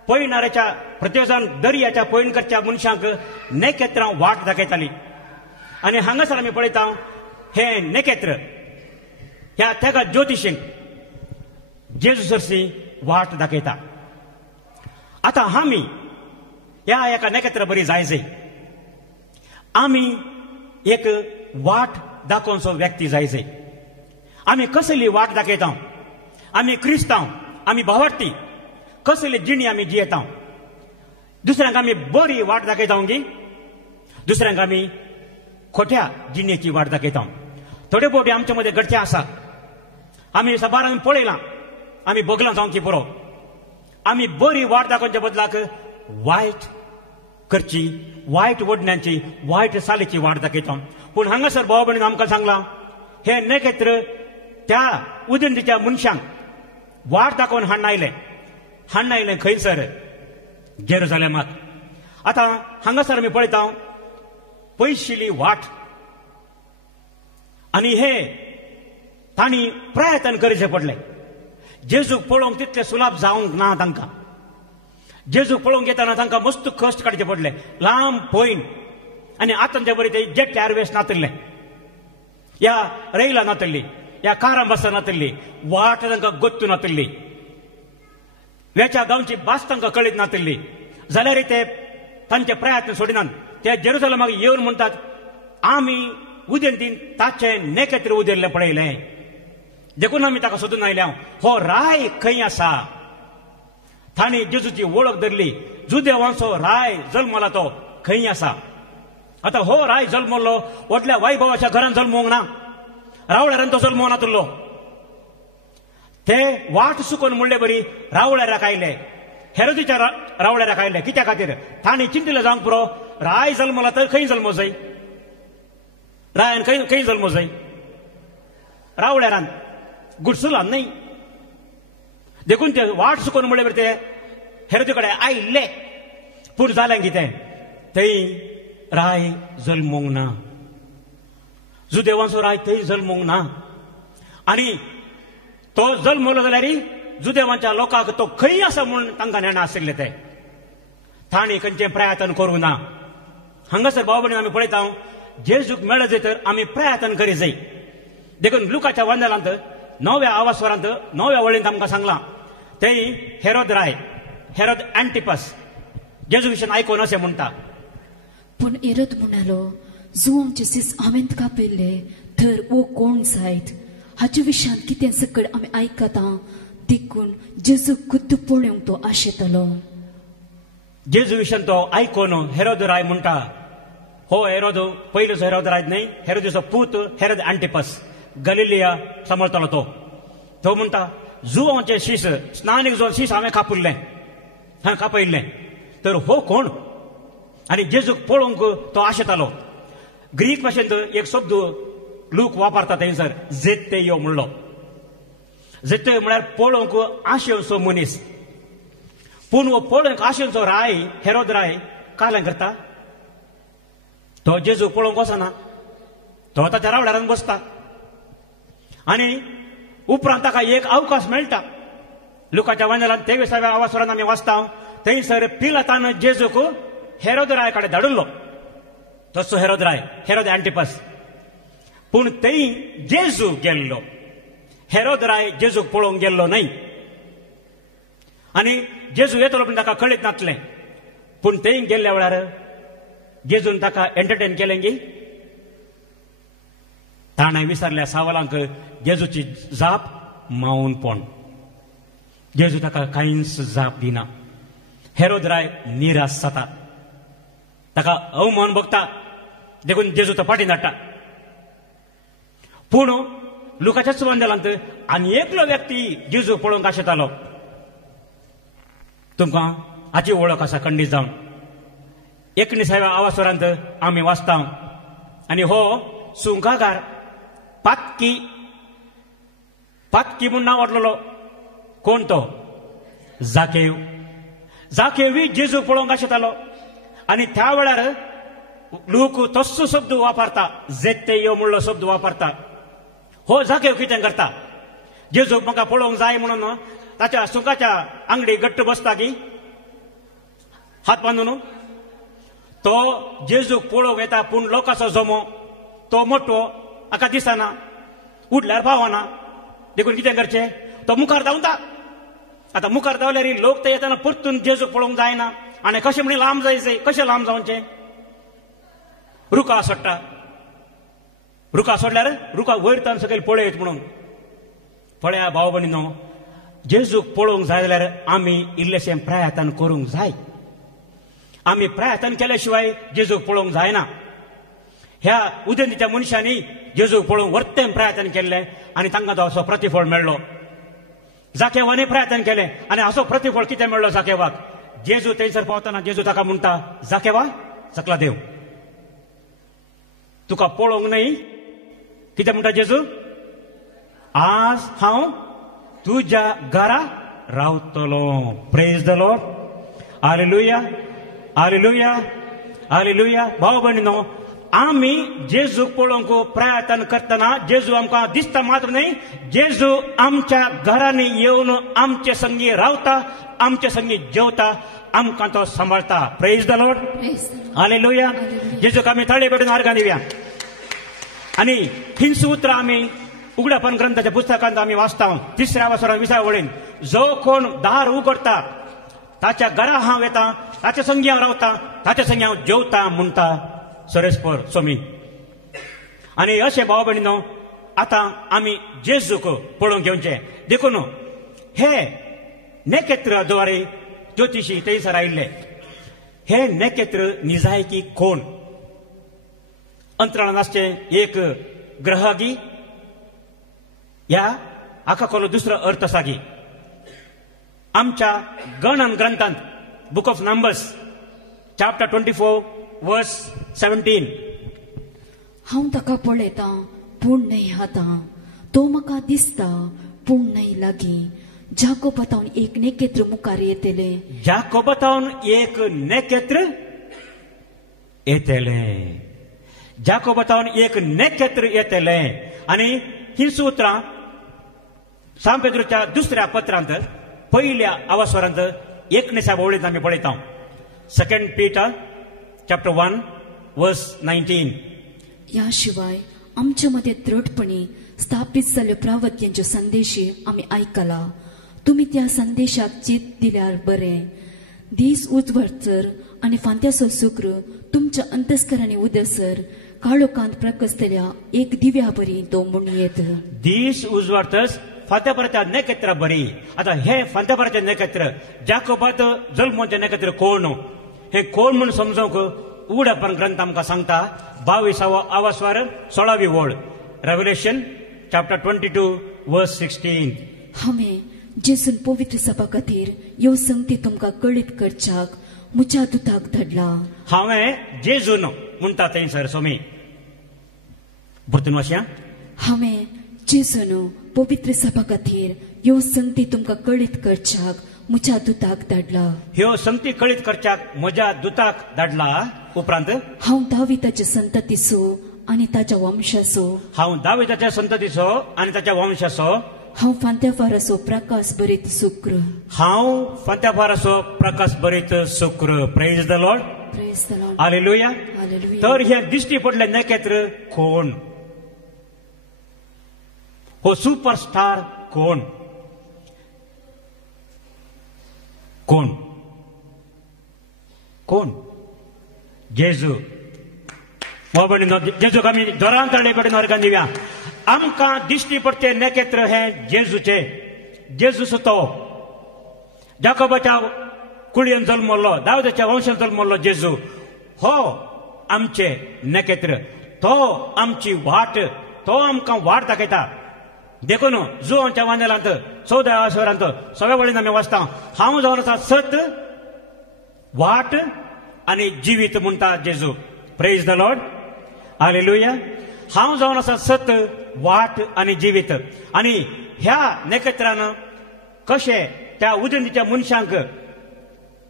पयणाऱ्याच्या प्रत्येकजण दर्याच्या पयणकरच्या मनशांक नखेत्रां वाट दाखयताली. आनी हांगासर आमी पळयता हे नखेत्र ह्या तेका ज्योतिशींक जेजू सरसी वाट दाखयता. आतां आमी ह्या एका नखेत्र बरी जाय जाय. आमी एक वाट दाखोवचो व्यक्ती जाय जाय. आमी कसली वाट दाखयता? आमी क्रिस्तांव, आमी भावार्थी कसली जिणी आमी जियेता? दुसऱ्यांक आमी बरी वाट दाखयता की दुसऱ्यांक आमी खोट्या जिणेची वाट दाखयता? थोडे फावटी आमचे मदें घडचें आसा. आमी सबारान पळयलां, आमी बगलां जावंकी पुरो. आमी बरी वाट दाखोवच्या बदलाक वायट करची, वायट वडण्यांची, वायट सालेची वाट दाखयता. पूण हांगासर भाव भयणीन आमकां सांगलां हे नखेत्र त्या उदंतीच्या मनशांक वाट दाखोवन हाडनायलें खंयसर? जेरुसलेमाक. आतां हांगासर आमी पळयता पयशिल्ली वाट. आनी हे तांणी प्रयत्न करचे पडले. जेजूक पळोवंक तितलें सुलाभ जावंक ना तांकां. जेजूक पळोवंक येताना तांकां मस्त कश्ट काडचे पडले, लांब पयन. आनी आतां ते बरें ते जेट एअरवेज नातल्ले, या रैला नातल्ली, या कारां बसां नातल्ली, वाट तांकां गोत्तू नातल्ली, वेच्या गांवची भास तांकां कळीत नातल्ली. जाल्यार ते तांचे प्रयत्न सोडिनात. ते जेरुसलेमाक येवन म्हणटात आमी उदेंतीन ताचें नखेत्र उदेल्लें पळयलें. देखून आमी ताका सोदून आयल्या. हो राय खंय आसा? तांणी जेजूची वळख धरली. जुदेवांचो राय जल्मला तो खंय आसा? आतां हो राय जल्मलो व्हडल्या वैभवाच्या घरांत जल्मोंक ना, रावळ्यारान तो जल्मोंक नातलो. ते वाट चुकोवन म्हणले बरी रावळ्याराक आयले, हेरोदीच्या रावळ्याराक आयले. कित्या खातीर? तांणी चिंतिल्लें जावंक पुरो राय जल्मला तर खंय जल्मो जाय? रायान खंय जल्मो जाय? रावळ्यारान, गुडसुलान न्हय. देखून ते वाट चुकोवन म्हणले बरी ते हेरोदी कडेन आयिल्ले. पूण जालें कितें? थंय राय जल्मोंक ना. जुदेवांचो राय थंय जल्मोंक ना. आनी तो जल्मलो जाल्यार जुदेवांच्या लोकांक तो खंय आसा म्हूण तांकां नेणा आशिल्ले. ते तांणी खंयचें प्रयत्न करूं ना. हांगासर भाव भयणी आमी पळयता जेजूक मेळ्ळो जाय तर आमी प्रयत्न करी जाय. देखून लुकाच्या वंदनांत 9व्या आवास्वरांत 9व्या वळींत आमकां सांगलां थंय हेरोद राय, हेरोद एंटिपस जेजू विशीं आयकोन अशें म्हणटा. पूण हेरोद म्हणालो, जो आमचे सीस हांवें तुका पयले तर वो कोण जायत? हाचे विशयान कितें सकड आमी आयकता देखून जेजू खुद्द पळोवंक तो आशेतलो. जेजू विशयान तो आयकोन हेरोद राय म्हणटा, हो हेरोद पयलोचो हेरोद राय न्हय, हेरोदेचो पूत हेरोद एंटिपस गलिलिया सांबाळतालो तो म्हणटा, जुवांचे शीस स्नानीक जावन शीस हांवें कापयल्लें तर हो कोण? आनी जेजूक पळोवंक तो आशेतालो. ग्रीक भाशेंत एक शब्द लूक वापरता थंयसर जेत्तेयो म्हणलो. जेत्तेयो म्हळ्यार पळोवंक आशेवचो मनीस. पूण हो पळोवंक आशेवचो राय हेरोद राय कालें करता? तो जेजू पळोवंक वचना, तो ताच्या रावडारांत बसता. आनी उपरांत ताका एक अवकाश मेळटा. लुकाच्या वंजलांत 23व्या आवासवरांत आमी वाचता, थंयसर पिलातान जेजूक हेरोद राय कडेन धाडुल्लो. तसो हेरोद राय हेरोद एंटिपस. पूण थंय जेजू गेल्लो, हेरोद राय जेजूक पळोवंक गेल्लो न्हय. आनी जेजू येतलो पूण ताका कळीत नासलें. पूण थंय गेल्ल्या वेळार जेजून ताका एंटरटेन केलें गी. ताणें विचारल्या सावलांक जेजूची जाप मावूनपण. जेजू ताका कांयच जाप दिना. हेरोद राय निराश जाता, ताका अवमान भोगता. देखून जेजू तो फाटीं धाडटा. पूण लुकाच्याच वंजलांत आनी एकलो व्यक्ती जेजू पळोवंक आशेतालो. तुमकां हाची वळख आसा खंडीत जावन. 19व्या आवासवरांत आमी वाचता, आनी हो सुंकागार पातकी म्हूण नांव वाटलेलो. कोण तो? जाकेव. जाकेवी जेजू पळोवंक आशेतालो. आनी त्या वेळार लोक तस्सो शब्द वापरता, जेत्तेयो म्हणलो शब्द वापरता. हो जाकेव कितें करता? जेजूक म्हाका पळोवंक जाय म्हणून ताच्या सुंकाच्या आंगडी गट्ट बसता की हात बांदून. तो जेजूक पळोवंक येता, पूण लोकांचो जमो तो मोठो हाका दिसना, उठल्यार पावना. देखून कितें करचें? तो मुखार धांवता. आतां मुखार धांवल्यार लोक ते येताना परतून जेजूक पळोवंक जायना. आनी कशें म्हणे लांब जायचें? कशें लांब जावचें? रुका सोडटा. रुका सोडल्यार रुका वयर तान सकयल पळयत म्हणून. पळया भाव भयणीनो, जेजूक पळोवंक जाय जाल्यार आमी इल्लेशें प्रयत्न करूंक जाय. आमी प्रयत्न केल्या शिवाय जेजूक पळोवंक जायना. ह्या उदेंतीच्या मनशांनी जेजूक पळोवंक वर्तें प्रयत्न केल्ले आनी तांकां तो असो प्रतिफळ मेळ्ळो. जाकेवानी प्रयत्न केलें आनी असो प्रतिफळ कितें मेळ्ळो जाकेवाक? जेजू थंयसर पावतना जेजू ताका म्हणटा, जाकेवा सकला देव, तुका पळोवंक न्हय. कितें म्हणटा जेजू? आज हांव तुज्या घरा रावतलो. Praise the Lord. Hallelujah, hallelujah, hallelujah. भाव भयणीनो, आमी जेजूक पळोवंक प्रयत्न करतना जेजू आमकां दिसता मात्र न्हय, जेजू आमच्या घरांनी येवन आमचे संगी रावता, आमचे संगी जेवता, आमकां तो सांबाळता. Praise the Lord. हालेलुया. जेजूक आमी थाळी पेटून आर्गां दिवया. आनी हिंस उतरां आमी उगडापण ग्रंथाच्या पुस्तकांत आमी वाचता 3ऱ्या आवासवरांत 20व्या वळीन, जो कोण दार उगडटा ताच्या घरा हांव येता, ताच्या संगी हांव रावता, ताच्या संगी हांव जेवता म्हणटा सरेस्पर स्वामी. आनी अशें भाव भयणीनो, आतां आमी जेजूक पळोवंक घेवचें. देखून हे नेकेत्र द्वारे ज्योतिशी थंयसर आयिल्ले. हे नेकेत्र निजायकी कोण? अंतराळांत आसचें एक ग्रह गी, ह्या हाका कोलो दुसरो अर्थ आसा गी. आमच्या गणन ग्रंथांत बुक ऑफ नंबर्स चॅप्टर 24 वर्स 17, हांव ताका पळयतां पूण न्हय हातां, तो म्हाका दिसता पूण न्हय लागीं. जाकोबातावन एक नेकेत्र मुखार येतले. जाकोबातावन एक नेकेत्र येतले. जाकोबातावन एक नेकेत्र येतले. आनी ही सुत्रां सांत पेद्रूच्या 2ऱ्या पत्रांत 1ल्या आवासवरांत 19व्या वळींत आमी पळयता. 2 Peter chapter 1 verse 19. ह्या शिवाय आमच्या मध्ये दृढपणे स्थापीत जाल्ल्यो प्रावत्यांच्यो संदेशी आमी आयकला. तुमी त्या संदेशाक चित दिल्यार बरें. दीस उजवडसर आनी फांत्याचो शुक्र तुमच्या अंतस्करांनी उदसर काळोखांत प्रकसतल्या एक दिव्या बरी तो म्हणयेत. दीस उजवाडतस फांत्यापराच्या नखेत्र बरी. आता हे फांत्यापराचे नखेत्र जाकोबात जल्मोचे नखेत्र कोण, हे कोण म्हणून समजावंक उघडपण ग्रंथ आमकां सांगता. 22वा आवासवार 16वी ओळ. रेव्हलेशन चॅप्टर 22 वर्स 16. हांवें जेसून पवित्र सभा खातीर ह्यो संगती तुमकां कळीत करच्याक म्हज्या दुताक धाडला. हांवें जेजून म्हणटा थंयसर सोमी परतून वाचया. हांवें जेसून पवित्र सभा खातीर ह्यो संगती तुमकां कळीत करच्याक म्हज्या दुताक धाडला. ह्यो संगती कळीत करच्याक म्हज्या दुताक धाडला. उपरांत हांव दाविदाचे संततीचो आनी ताच्या वंशाचो. हांव दाविदाच्या संततीचो आनी ताच्या वंशाचो. हांव फांत्या फाराचो प्रकाश बरीत शुक्र. हांव फांत्या फाराचो प्रकाश बरीत शुक्र. Praise the Lord. Praise the Lord. Hallelujah. Hallelujah. तर हे दिश्टी पडले नखेत्र कोण, हो सुपरस्टार कोण, कोण कोण? जेजू. जेजूक आमी जोरान ताळे कडेन अर्गां दिवया. आमकां दिश्टी पडचे नखेत्र हे जेजूचे. जेजू तो जाकोबाच्या कुळयेन जल्मलो, दाविदाच्या वंशान जल्मलो जेजू. हो आमचे नखेत्र, तो आमची वाट, तो आमकां वाट दाखयता. देखून जुवांच्या वांदेलांत 14 आवासवारांत सगळ्या वळीन आमी वाचता. हांव जावन आसा सत, वाट आनी जिवीत म्हणटा जेजू. Praise the Lord. हालेलुया. हांव जावन आसा सत, वाट आनी जिवीत. आनी ह्या नखेत्रान कशें त्या उजंदीच्या मनशांक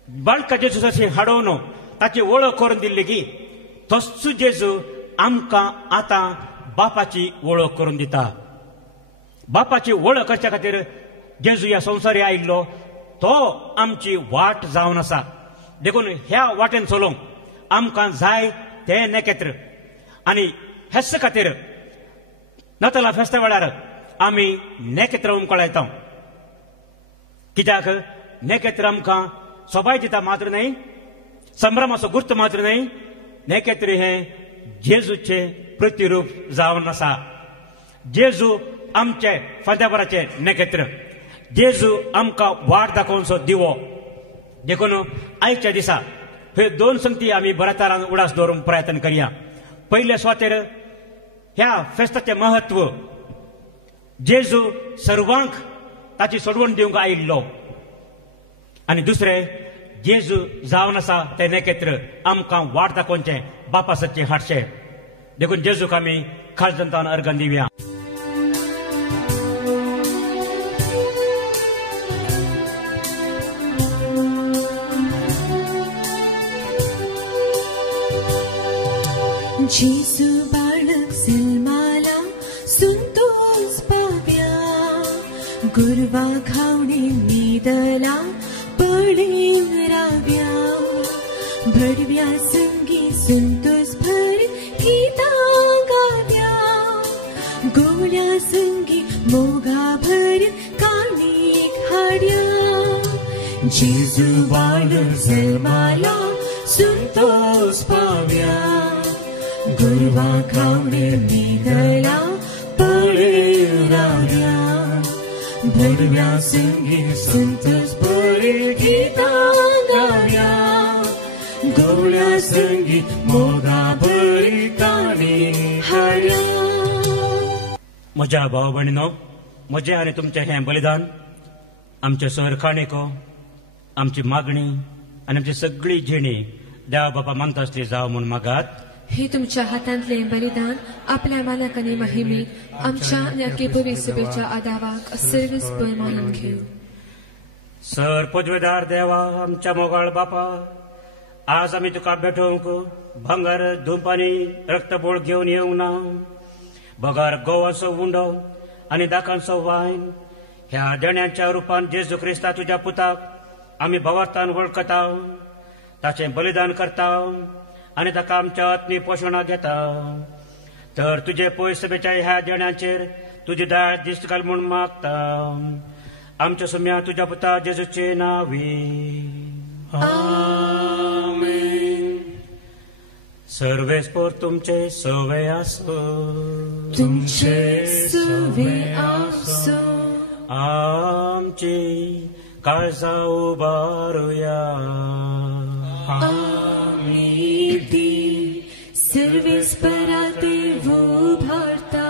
बाळका जेजूसाची हाडोवन ताची वळख करून दिल्ली की तोच जेजू आमकां आतां बापाची वळख करून दिता. बापाची वळख करच्या खातीर जेजू ह्या संवसारी आयिल्लो. तो आमची वाट जावन आसा. देखून ह्या वाटेन चलोवंक आमकां जाय ते नखेत्र. आनी हेच खातीर नाताला फेस्ता वेळार आमी नखेत्र उमकळायता. कित्याक नखेत्र आमकां सोबाय दिता मात्र न्हय, संभ्रमाचो गुर्त मात्र न्हय. नखेत्र हे जेजूचे प्रतिरूप जावन आसा. जेजू आमचे फांत्यापराचे नखेत्र. जेजू आमकां वाट दाखोवचो दिवो. देखून आयच्या दिसा हे 2 संगती आमी बऱ्यातरान उडास दवरूंक प्रयत्न करया. पयले स्वातेर ह्या फेस्ताचें महत्व. जेजू सर्वांक ताची सोडवण दिवंक आयिल्लो. आनी दुसरें, जेजू जावन आसा ते नखेत्र आमकां वाट दाखोवचें बापा सच्चे हाडचें. देखून जेजूक आमी खालजंतान अर्गां दिवया. जेजू बाळक जल्माला संतोष पाव्या, गुरवा खावणे न्हिदला पडीन राव्या. भडव्या संगी संतोष भर गीतां गाव्या, गोळ्या संगी मोगा भर काणीक हाड्या. जेजू बाळक जल्माला संतोष पाव्या, गुरवा खावणे न्हिदला पडीन राव्या. भडव्या संगी संतोष भर गीतां गाव्या, गोळ्या संगी मोगा भर काणी हाड्या. म्हज्या भाव भयणीनो, म्हजें आनी तुमचें हें बलिदान आमचे सर काणेको, आमची मागणी आनी आमची सगळी जिणी देवा बापा मानता आसली जावं म्हूण मागात. हे तुमच्या हातांतले बलिदान आपल्या मालक आनी महिमेक आमच्या आनी आख्खे पवित्र सभेच्या आदाराक सर्वस्पर मानून घेऊ. सर पदवेदार देवा, आमच्या मोगाळ बापा, आज आमी तुका भेटोवंक भांगर धूप आनी रक्तबोळ घेवन येवंक ना. बगार गोवाचो उंडो आनी दाकांचो वायन ह्या देण्याच्या रुपान जेजू क्रिस्ता तुज्या पुताक आमी भवार्थान वळखता, ताचें बलिदान करता आनी ताका आमच्या आत्मी पोशणां घेता. तर तुजे पयस सभेच्या ह्या देण्याचेर तुजी दया दिश्ट घाल म्हूण मागता. आमच्या सुम्या तुज्या पुता जेजूचे नांवी. आमेन. सर्वेस्पोर तुमचे सवे आसो, तुमचे सवे आसो. आमची काळजा उबारुया, आमी ती सर्वेस्पराते उभारता.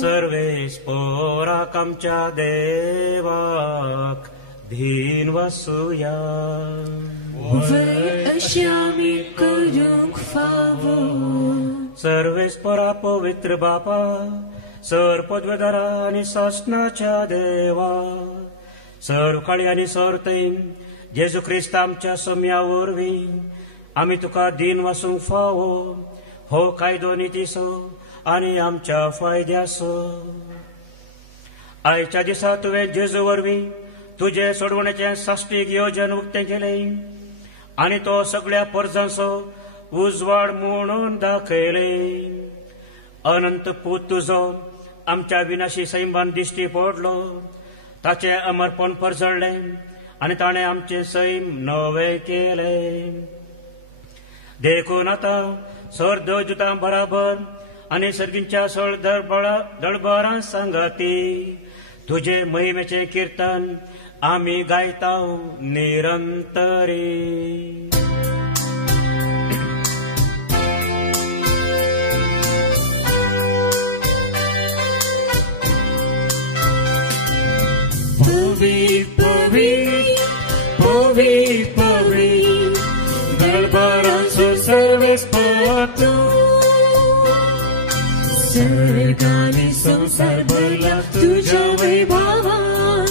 सर्वेस्पोराक आमच्या देवाक धीन वसूया. वय अशी आमी करूंक फावो. सर्वेस्परा पवित्र बापा, सर पदवेदारा आनी शासनाच्या देवा, सर उकाळी आनी सर्तैन जेजू क्रिस्त आमच्या सम्या वरवीं आमी तुका दिन वासूंक फावो. हो कायदो नितीसो आनी आमच्या फायद्यासो. आयच्या दिसा तुवें जेजू वरवीं तुजे सोडवण्याचें साश्टीक येवजन उक्तें केलें आनी तो सगळ्या परजांचो उजवाड म्हणून दाखयलें. अनंत पूत तुजो आमच्या विनाशी सैमान दिश्टी पडलो. ताचें अमरपण परजळ्ळें आनी ताणें आमचें सैम नवें केलें. देखून आतां सर देवदूतां बराबर आनी सर्गींच्या सळ दळबारां सांगाती तुजे महिमेचें किर्तन आमी गायता निरंतरी. Pavit, pavit, pavit, pavit, दळबारांचो सर्वेस्परातू. सर्ग आनी संसार भरला तुज्या वैभवान.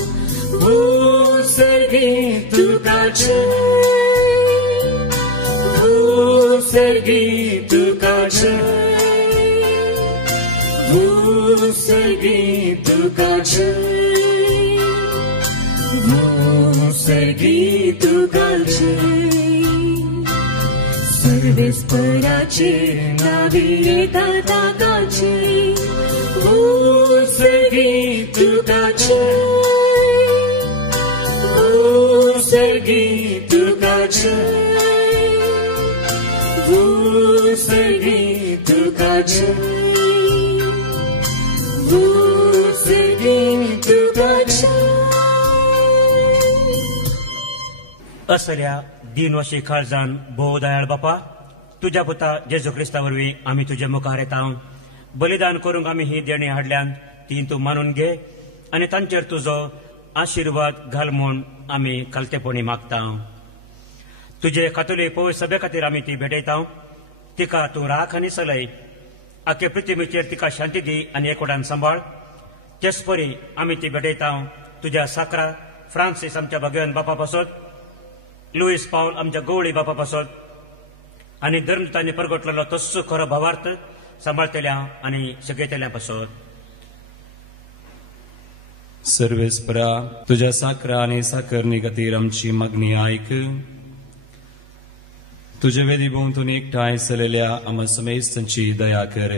भूसर्गी तुका जय, भूसर्गी तुका जय, भूसर्गी तुका जय, भूसर्गी तुका जय. सर्वेस्पराचे नावी येता ताकाचे. भूसर्गी तुका जय, भूसर्गी तुका जय, भूसर्गी तुका जय, भूसर्गी तुका जय. असल्या दिनवशी काळजान भोव दयाळ बापा, तुज्या पुता जेजू क्रिस्ता वरवीं आमी तुजे मुखार येता. बलिदान करूंक आमी ही देणी हाडल्यान ती तूं मानून घे आनी तांचेर तुजो आशिर्वाद घाल म्हूण आमी खालतेपणी मागता. तुजे कातोलीक पवित्र सभे खातीर आमी ती भेटयता. तिका तूं राख आनी सलय. आखे पृथ्वीचेर तिका शांती दी आनी एकवटान सांबाळ. तेच परी आमी ती भेटयता तुज्या साकरा फ्रांसीस आमच्या भगवान बापा पासत, लुईस पावल आमच्या गवळी बापा पासत आनी धर्मदूतांनी परगटलेलो तस्सो खरो भावार्थ सांबाळतल्या आनी सगळेतल्या पासत. सर्वेस्परा तुझ्या साकरा आनी साकरणी खातीर आमची मागणी आयक. तुजे वेदी भोंवतून एकठांय चलयल्या आम समेस्तांची दया कर.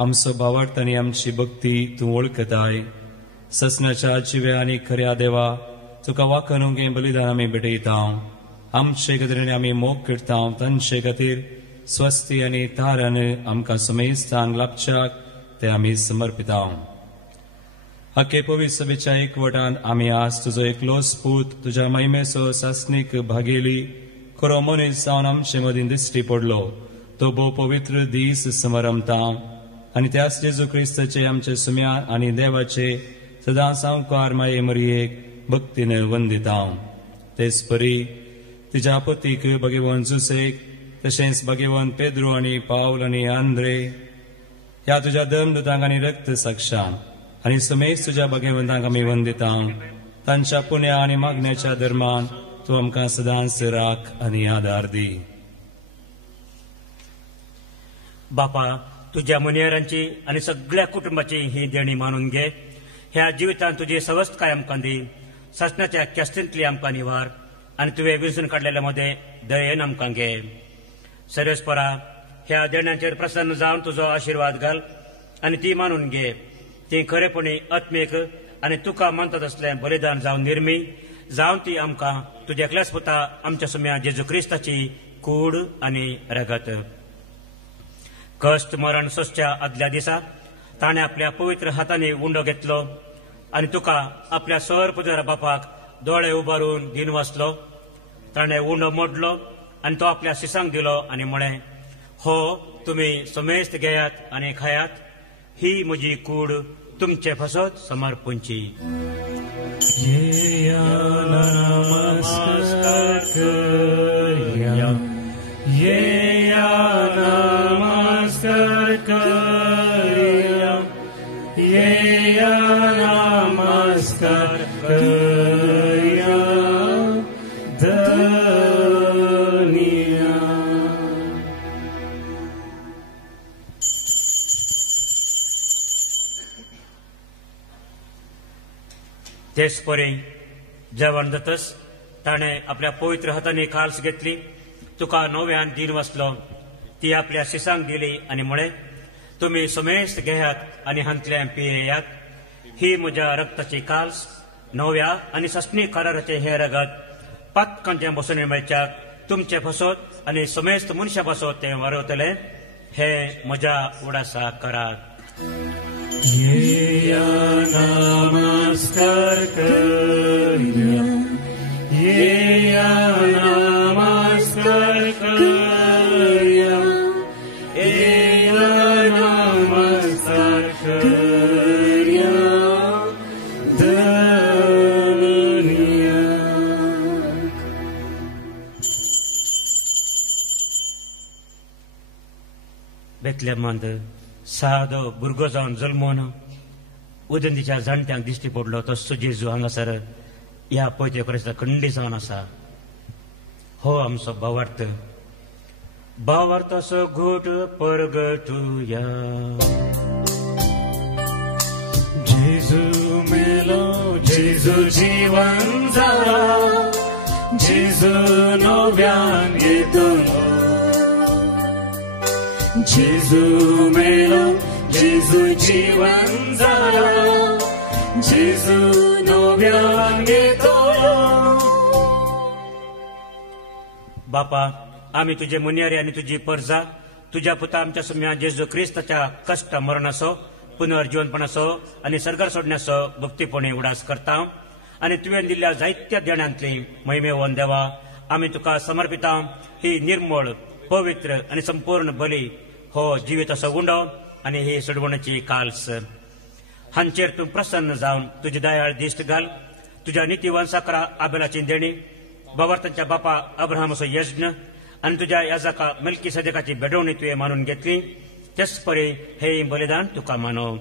आमचो भावार्थ आनी आमची भक्ती तूं वळखताय. ससनाच्या जिव्या आनी खऱ्या देवा तुका वाकणूक हें बलिदान आमी भेटयता. आमचे खातीर आमी मोग करता. तांचे खातीर स्वस्ती आनी तारण आमकां समेस्तांक लाभच्याक ते आमी समर्पिता. आखे पवित्र सभेच्या एकवटान आमी आज तुजो एकलोच पूत तुज्या महिमेचो सासणीक भागेली खरो मनीस जावन आमचे मदीं दिश्टी पडलो. तो भोव पवित्र दीस समोर रमता आनी त्याच जेजू क्रिस्ताचे आमचे सुम्या आनी देवाचे सदां सांवकार माये मरयेक भक्तीन वंदिता. तेच परी तिच्या पतीक भगवान जुसेक, तशेंच भगवान पेद्रो आनी पावल आनी आंद्रे ह्या तुज्या धर्मदूतांक आनी रक्त साक्षांक आनी समेस्त तुज्या भगवंतांक आमी वंदिता. तांच्या पुण्या आनी मागण्याच्या धर्मान तूं आमकां सदांच राख आनी आदार दी. बापा, तुज्या मुनियरांची आनी सगळ्या कुटुंबाची ही देणी मानून घे. ह्या जिवितांत तुजी सवस्थकाय आमकां दी. ससनाच्या क्यास्तींतली आमकां निवार आनी तुवें विंचून काडलेल्या मध्ये दयेन आमकां घे. सर्वेस्परा, ह्या देण्यांचेर प्रसन्न जावन तुजो आशिर्वाद घाल आनी ती मानून घे. ती खरेपणी आत्मीक आनी तुका मानतात असलें बलिदान जावन निर्मी जावन ती आमकां तुज्या एकल्याच पुता आमच्या सुम्या जेजू क्रिस्ताची कूड आनी रगत. कष्ट मरण सोसच्या आदल्या दिसा ताणे आपल्या पवित्र हाताने उंडो घेतलो आणि तुका आपल्या सर पुजरा बापाक दोळे उबारून दिन वाचलो. ताणे उंडो मोडलो आणि तो आपल्या शिसांक दिलो आणि म्हणे, हो तुम्ही समेस्त घेयात आणि खायात, ही म्हजी कूड तुमचे फसत समर्पणची. नमस्कार करूया, नमस्कार करूया, नमस्कार करूया धनिया. तेच परी जेवण जातच ताणे आपल्या पवित्र हाताने खालस घेतली, तुका नव्यान दिन वाचलो, ती आपल्या शिसांक दिली आणि म्हळे, तुम्ही समेस्त घेयात आणि हांतल्यान पियेयात, ही म्हज्या रक्ताची काल्स नव्या आणि सस्नी कराराचे हे रगत पत्कांचे बसून मेळच्याक तुमचे फसोत आणि समेस्त मनशा बसोत ते वारवतले, हे म्हज्या उडासा करात. नमस्कार करूया, नमस्कार करूया, नमस्कार करूया धनिया. बेतलेमांत सादो भुरगो जावन जल्मोवन उदंतीच्या जाणट्यांक दिश्टी पडलो तसो जेजू हांगासर ह्या पयते परिस्थिती खंडी जावन आसा. हो आमचो भावार्थाचो घोट परगटुया. जेजू मेलो, जेजू जीवन जाला, जेजू नव्यान येतलो. जेजू मेलो, जेजू जीवन जाला, जेजू नव्यान येतलो. बापा, आम्ही तुझे मुनियारी आणि तुझी परजा तुझ्या पुता आमच्या सम्या जेजू क्रिस्ताच्या कष्ट मरणाचो पुनर्जीवनपणाचो आणि सरकार सोडण्याचो भक्तीपणे उडास करता आणि तुवें दिल्ल्या जायत्या देण्यांतली महिमेवन देवा आम्ही तुका समर्पिता ही निर्मळ पवित्र आणि संपूर्ण बली हो जिवीत असो उंडो आणि ही सोडवण्याची काल्स हांचेर तूं प्रसन्न जावन तुझी दयाळ दिश्ट घाल. तुझ्या नितीवान साकरा आबेलाची देणी बाबार्थांच्या बापा अब्राहमाचो यज्ञ आणि तुझ्या याजका मिल्की सदेकाची बेडवणी तुवें मानून घेतली, तेच परी हे बलिदान तुका मानव.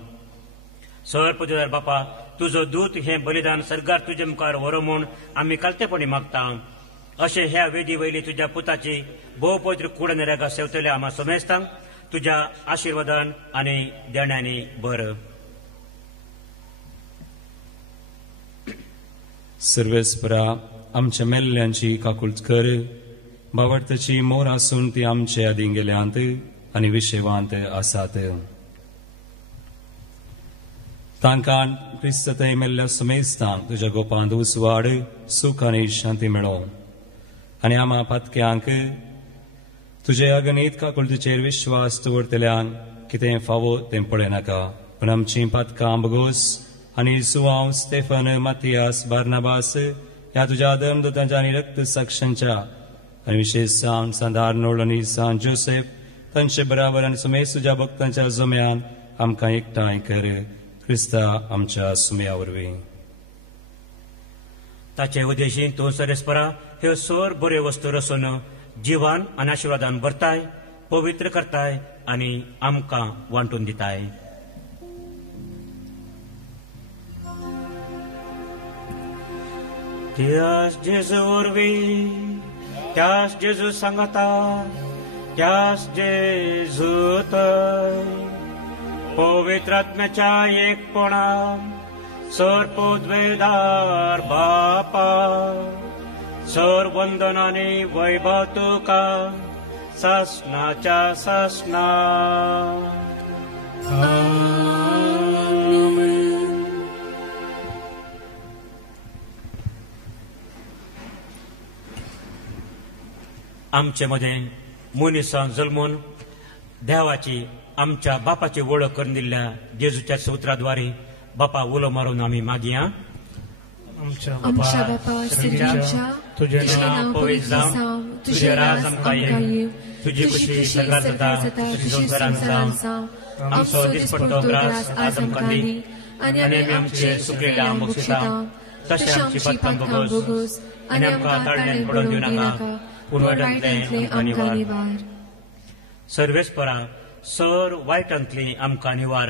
सर पुजदार बापा, तुझो दूत हे बलिदान सरकार तुझे मुखार व्हरो म्हूण आमी कालतेपणी मागता. अशें ह्या वेदी वयली तुझ्या पुताची भोव पवित्र कूड नेऱ्यागा सेवतल्या आम्हा समेस्तांक तुझ्या आशिर्वादान आणि देण्यांनी भर. सर्वेस्परा आमच्या मेल्ल्यांची काकुळट कर. बावडताची मोर आसून ती आमचे आदीं गेल्यांत आनी विशेवांत आसात. तांकां क्रिस्त थंय मेल्ल्या समेस्तांक तुज्या गोपांत उसवाड सुख आनी शांती मेळो आनी आम्हा पातक्यांक तुजे अगणीत काकुळटीचेर विश्वास दवरतल्यांक कितें फावो तें पळयनाका, पूण आमची पातकां बगोस आनी सुवांव स्टेफन मातियास बार्नाबास ह्या तुज्या धर्मदूतांच्या आनी रक्त साक्षांच्या आनी विशेष सांग सांत आर्नोल्ड आनी सांत जोसेफ तांचे बराबर आनी समेत तुज्या भक्तांच्या जम्यान आमकां एकठांय कर. क्रिस्ता आमच्या सुमया वरवीं. ताचे उद्देशीन तूं सरेस्परा ह्यो सोर बऱ्यो वस्तू रचून जिवान आनी आशिर्वादान भरताय, पवित्र करताय आनी आमकां वांटून दिताय. त्याच जेजू वरवीं, त्याच जेजू सांगता, त्याच जेजू थंय पवित्र आत्म्याच्या एकपणान सर पोदवेदार बापा सर वंदनानी वैभव तुका सासणाच्या सासणा. आमचे मध्ये मनिसां जल्मून देवाची आमच्या बापाची ओळख करून दिल्या जेजूच्या सूत्राद्वारे बापा उलो मारून आम्ही मागिया. आमच्या बापा श्रीच्या तुझे नाव पवित्र जावं, तुझे राज आमकां येवं, तुझी खुशी सगळ्यात जाता, तुझी संसारांत जावं. आमचो दिसपट्टो ग्रास आज आमकां दी, आनी आमी आमचे सुकलेल्या बक्षिता, तशें आमची पातकां भोगोस, आनी आमकां ताळण्यान पडोवन दिवं नाका, पूण वायटांतले आमकां निवार. सर्वेस्परा सर वायटांतली आमकां निवार.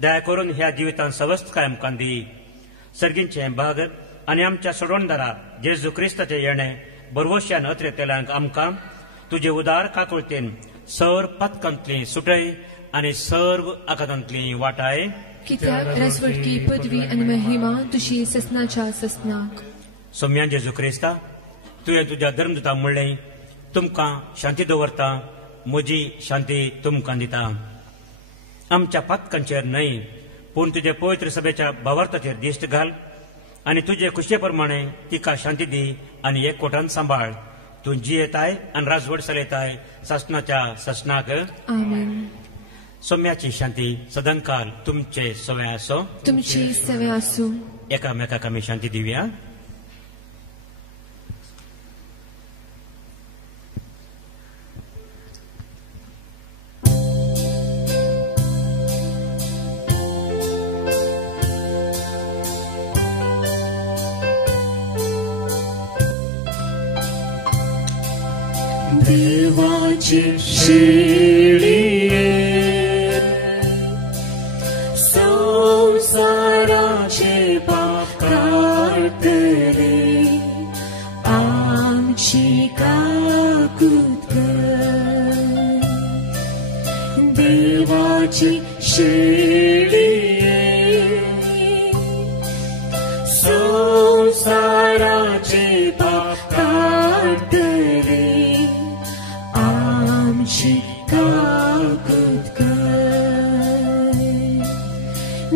दया करून ह्या जिवितांत सवस्थकाय आमकां दी. सर्गींचे भाग आनी आमच्या सोडवणदारा जेजू क्रिस्ताचे येणे बरवश्यान अत्रेतेल्यांक आमकां तुजे उदार काकुळतेन सर पथकांतली सुटय आनी सर्व आकांतांतली वाटाय. कित्याक राजवटकी पदवी आनी महिमा तुशी ससनाच्या ससनाक. सोम्या जेजू क्रिस्ता, तुवें तुज्या धर्मदूताक म्हणलें, तुमकां शांती दवरता, म्हजी शांती तुमकां दिता. आमच्या पथकांचेर न्हय पूण तुजे पवित्र सभेच्या भावार्थाचेर दिश्ट घाल आनी तुजे खुशे प्रमाणे तिका शांती दी आनी एकवटान सांबाळ. तूं जियेताय आनी राजवट चलयताय ससनाच्या ससनाक. आमेन. सोम्याची शांती सदांकाल तुमचे सवय आसो. तुमची सवय आसूं. एकामेकाक आमी शांती दिवया. देवाची शिळिये संसाराचे पाप काढतले आमची काकूत कर. देवाची शिळिये संसाराचे पाप काढतले आमची काकूत कर.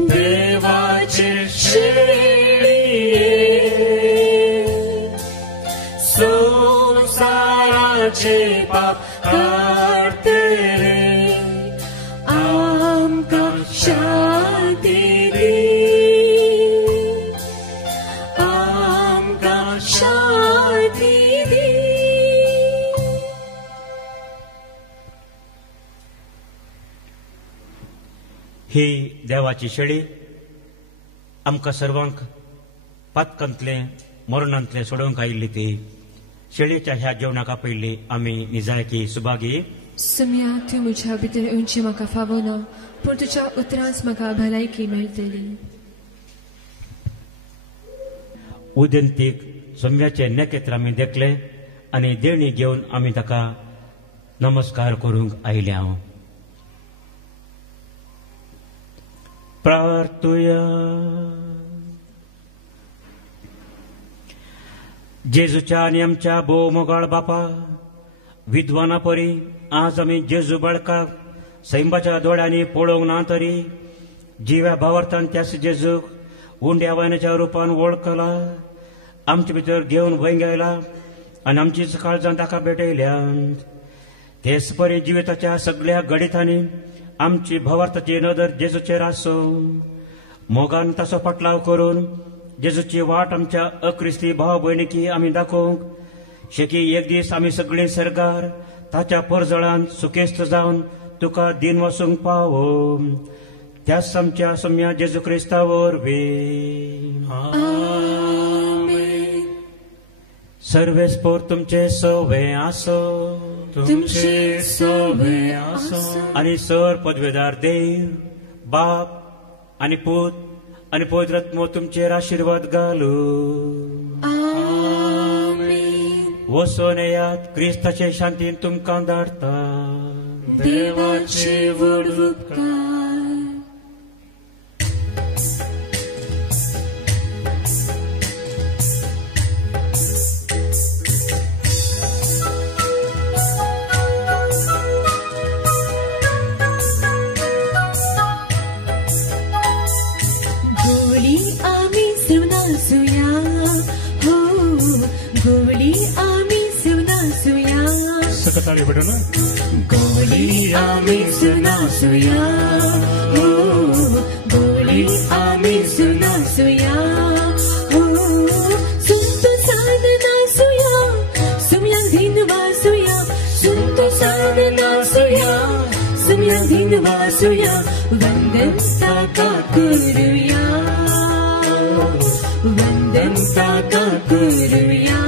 देवाची शिळिये संसाराचे पाप काढतले आमकां शांती दी. आमकां शांती दी. ही देवाची शेळी आमकां सर्वांक पातकांतले मरणांतले सोडोवंक आयिल्ली ती शेळयेच्या ह्या जेवणाका पयली आमी निजायकी सुभागी. सुम्या तूं म्हज्या भितर येवची म्हाका फावना, पूण तुज्या उतरांच म्हाका भलायकी मेळटली. उदेंतीक सोम्याचे नेकेत्र आमी देखले आनी देणी घेवन आमी ताका नमस्कार करूंक आयल्या. प्रार्थुया. जेजूच्या आनी आमच्या भोव मोगाळ बापा, विद्वाना परी आज आमी जेजू बाळकाक सैमाच्या दोळ्यांनी पळोवंक ना तरी जिव्या भावार्थान त्या जेजूक उंड्या वायनाच्या रुपान वळखला, आमचे भितर घेवन वय गेला आनी आमचीच काळजां ताका भेटयल्यात. तेच परी जिविताच्या सगळ्या घडितांनी आमची भावार्थाची नदर जेजूचेर आसो. मोगान ताचो पाटलाव करून जेजूची वाट आमच्या अक्रिस्ती भाव भयणीकी आमी दाखोवंक शेकी एक दीस आमी सगळीं सरगार ताच्या परजळांत सुखेस्त जावन तुका दिन वसूंक पावो. त्याच आमच्या सोम्या जेजू क्रिस्ता वरवीं. सर्वेस्पोर तुमचे सवे आसो. तुमचे सवे आसो. आनी सर पदवेदार देव बाप आनी पूत आनी पवित्रात्मो तुमचेर आशिर्वाद घालू. वचोन येयात, क्रिस्ताचे शांतीन तुमकां धाडटा. देवाचे व्हड उपकार. गोळी आमी सुनासुया हो, गोळी आमी सुनासुया. सकताळी भेटू ना. गोळी आम्ही सुनासूया हो गोळी आम्ही सुनासूया हो सुंत साधनासूया सुम्या दिन वासूया सुंत साधनासूया सुम्या दिन वासूया वंदन साका करूया वंदन साका करूया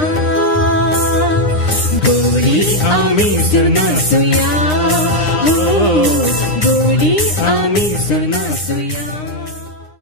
गोळी आम्ही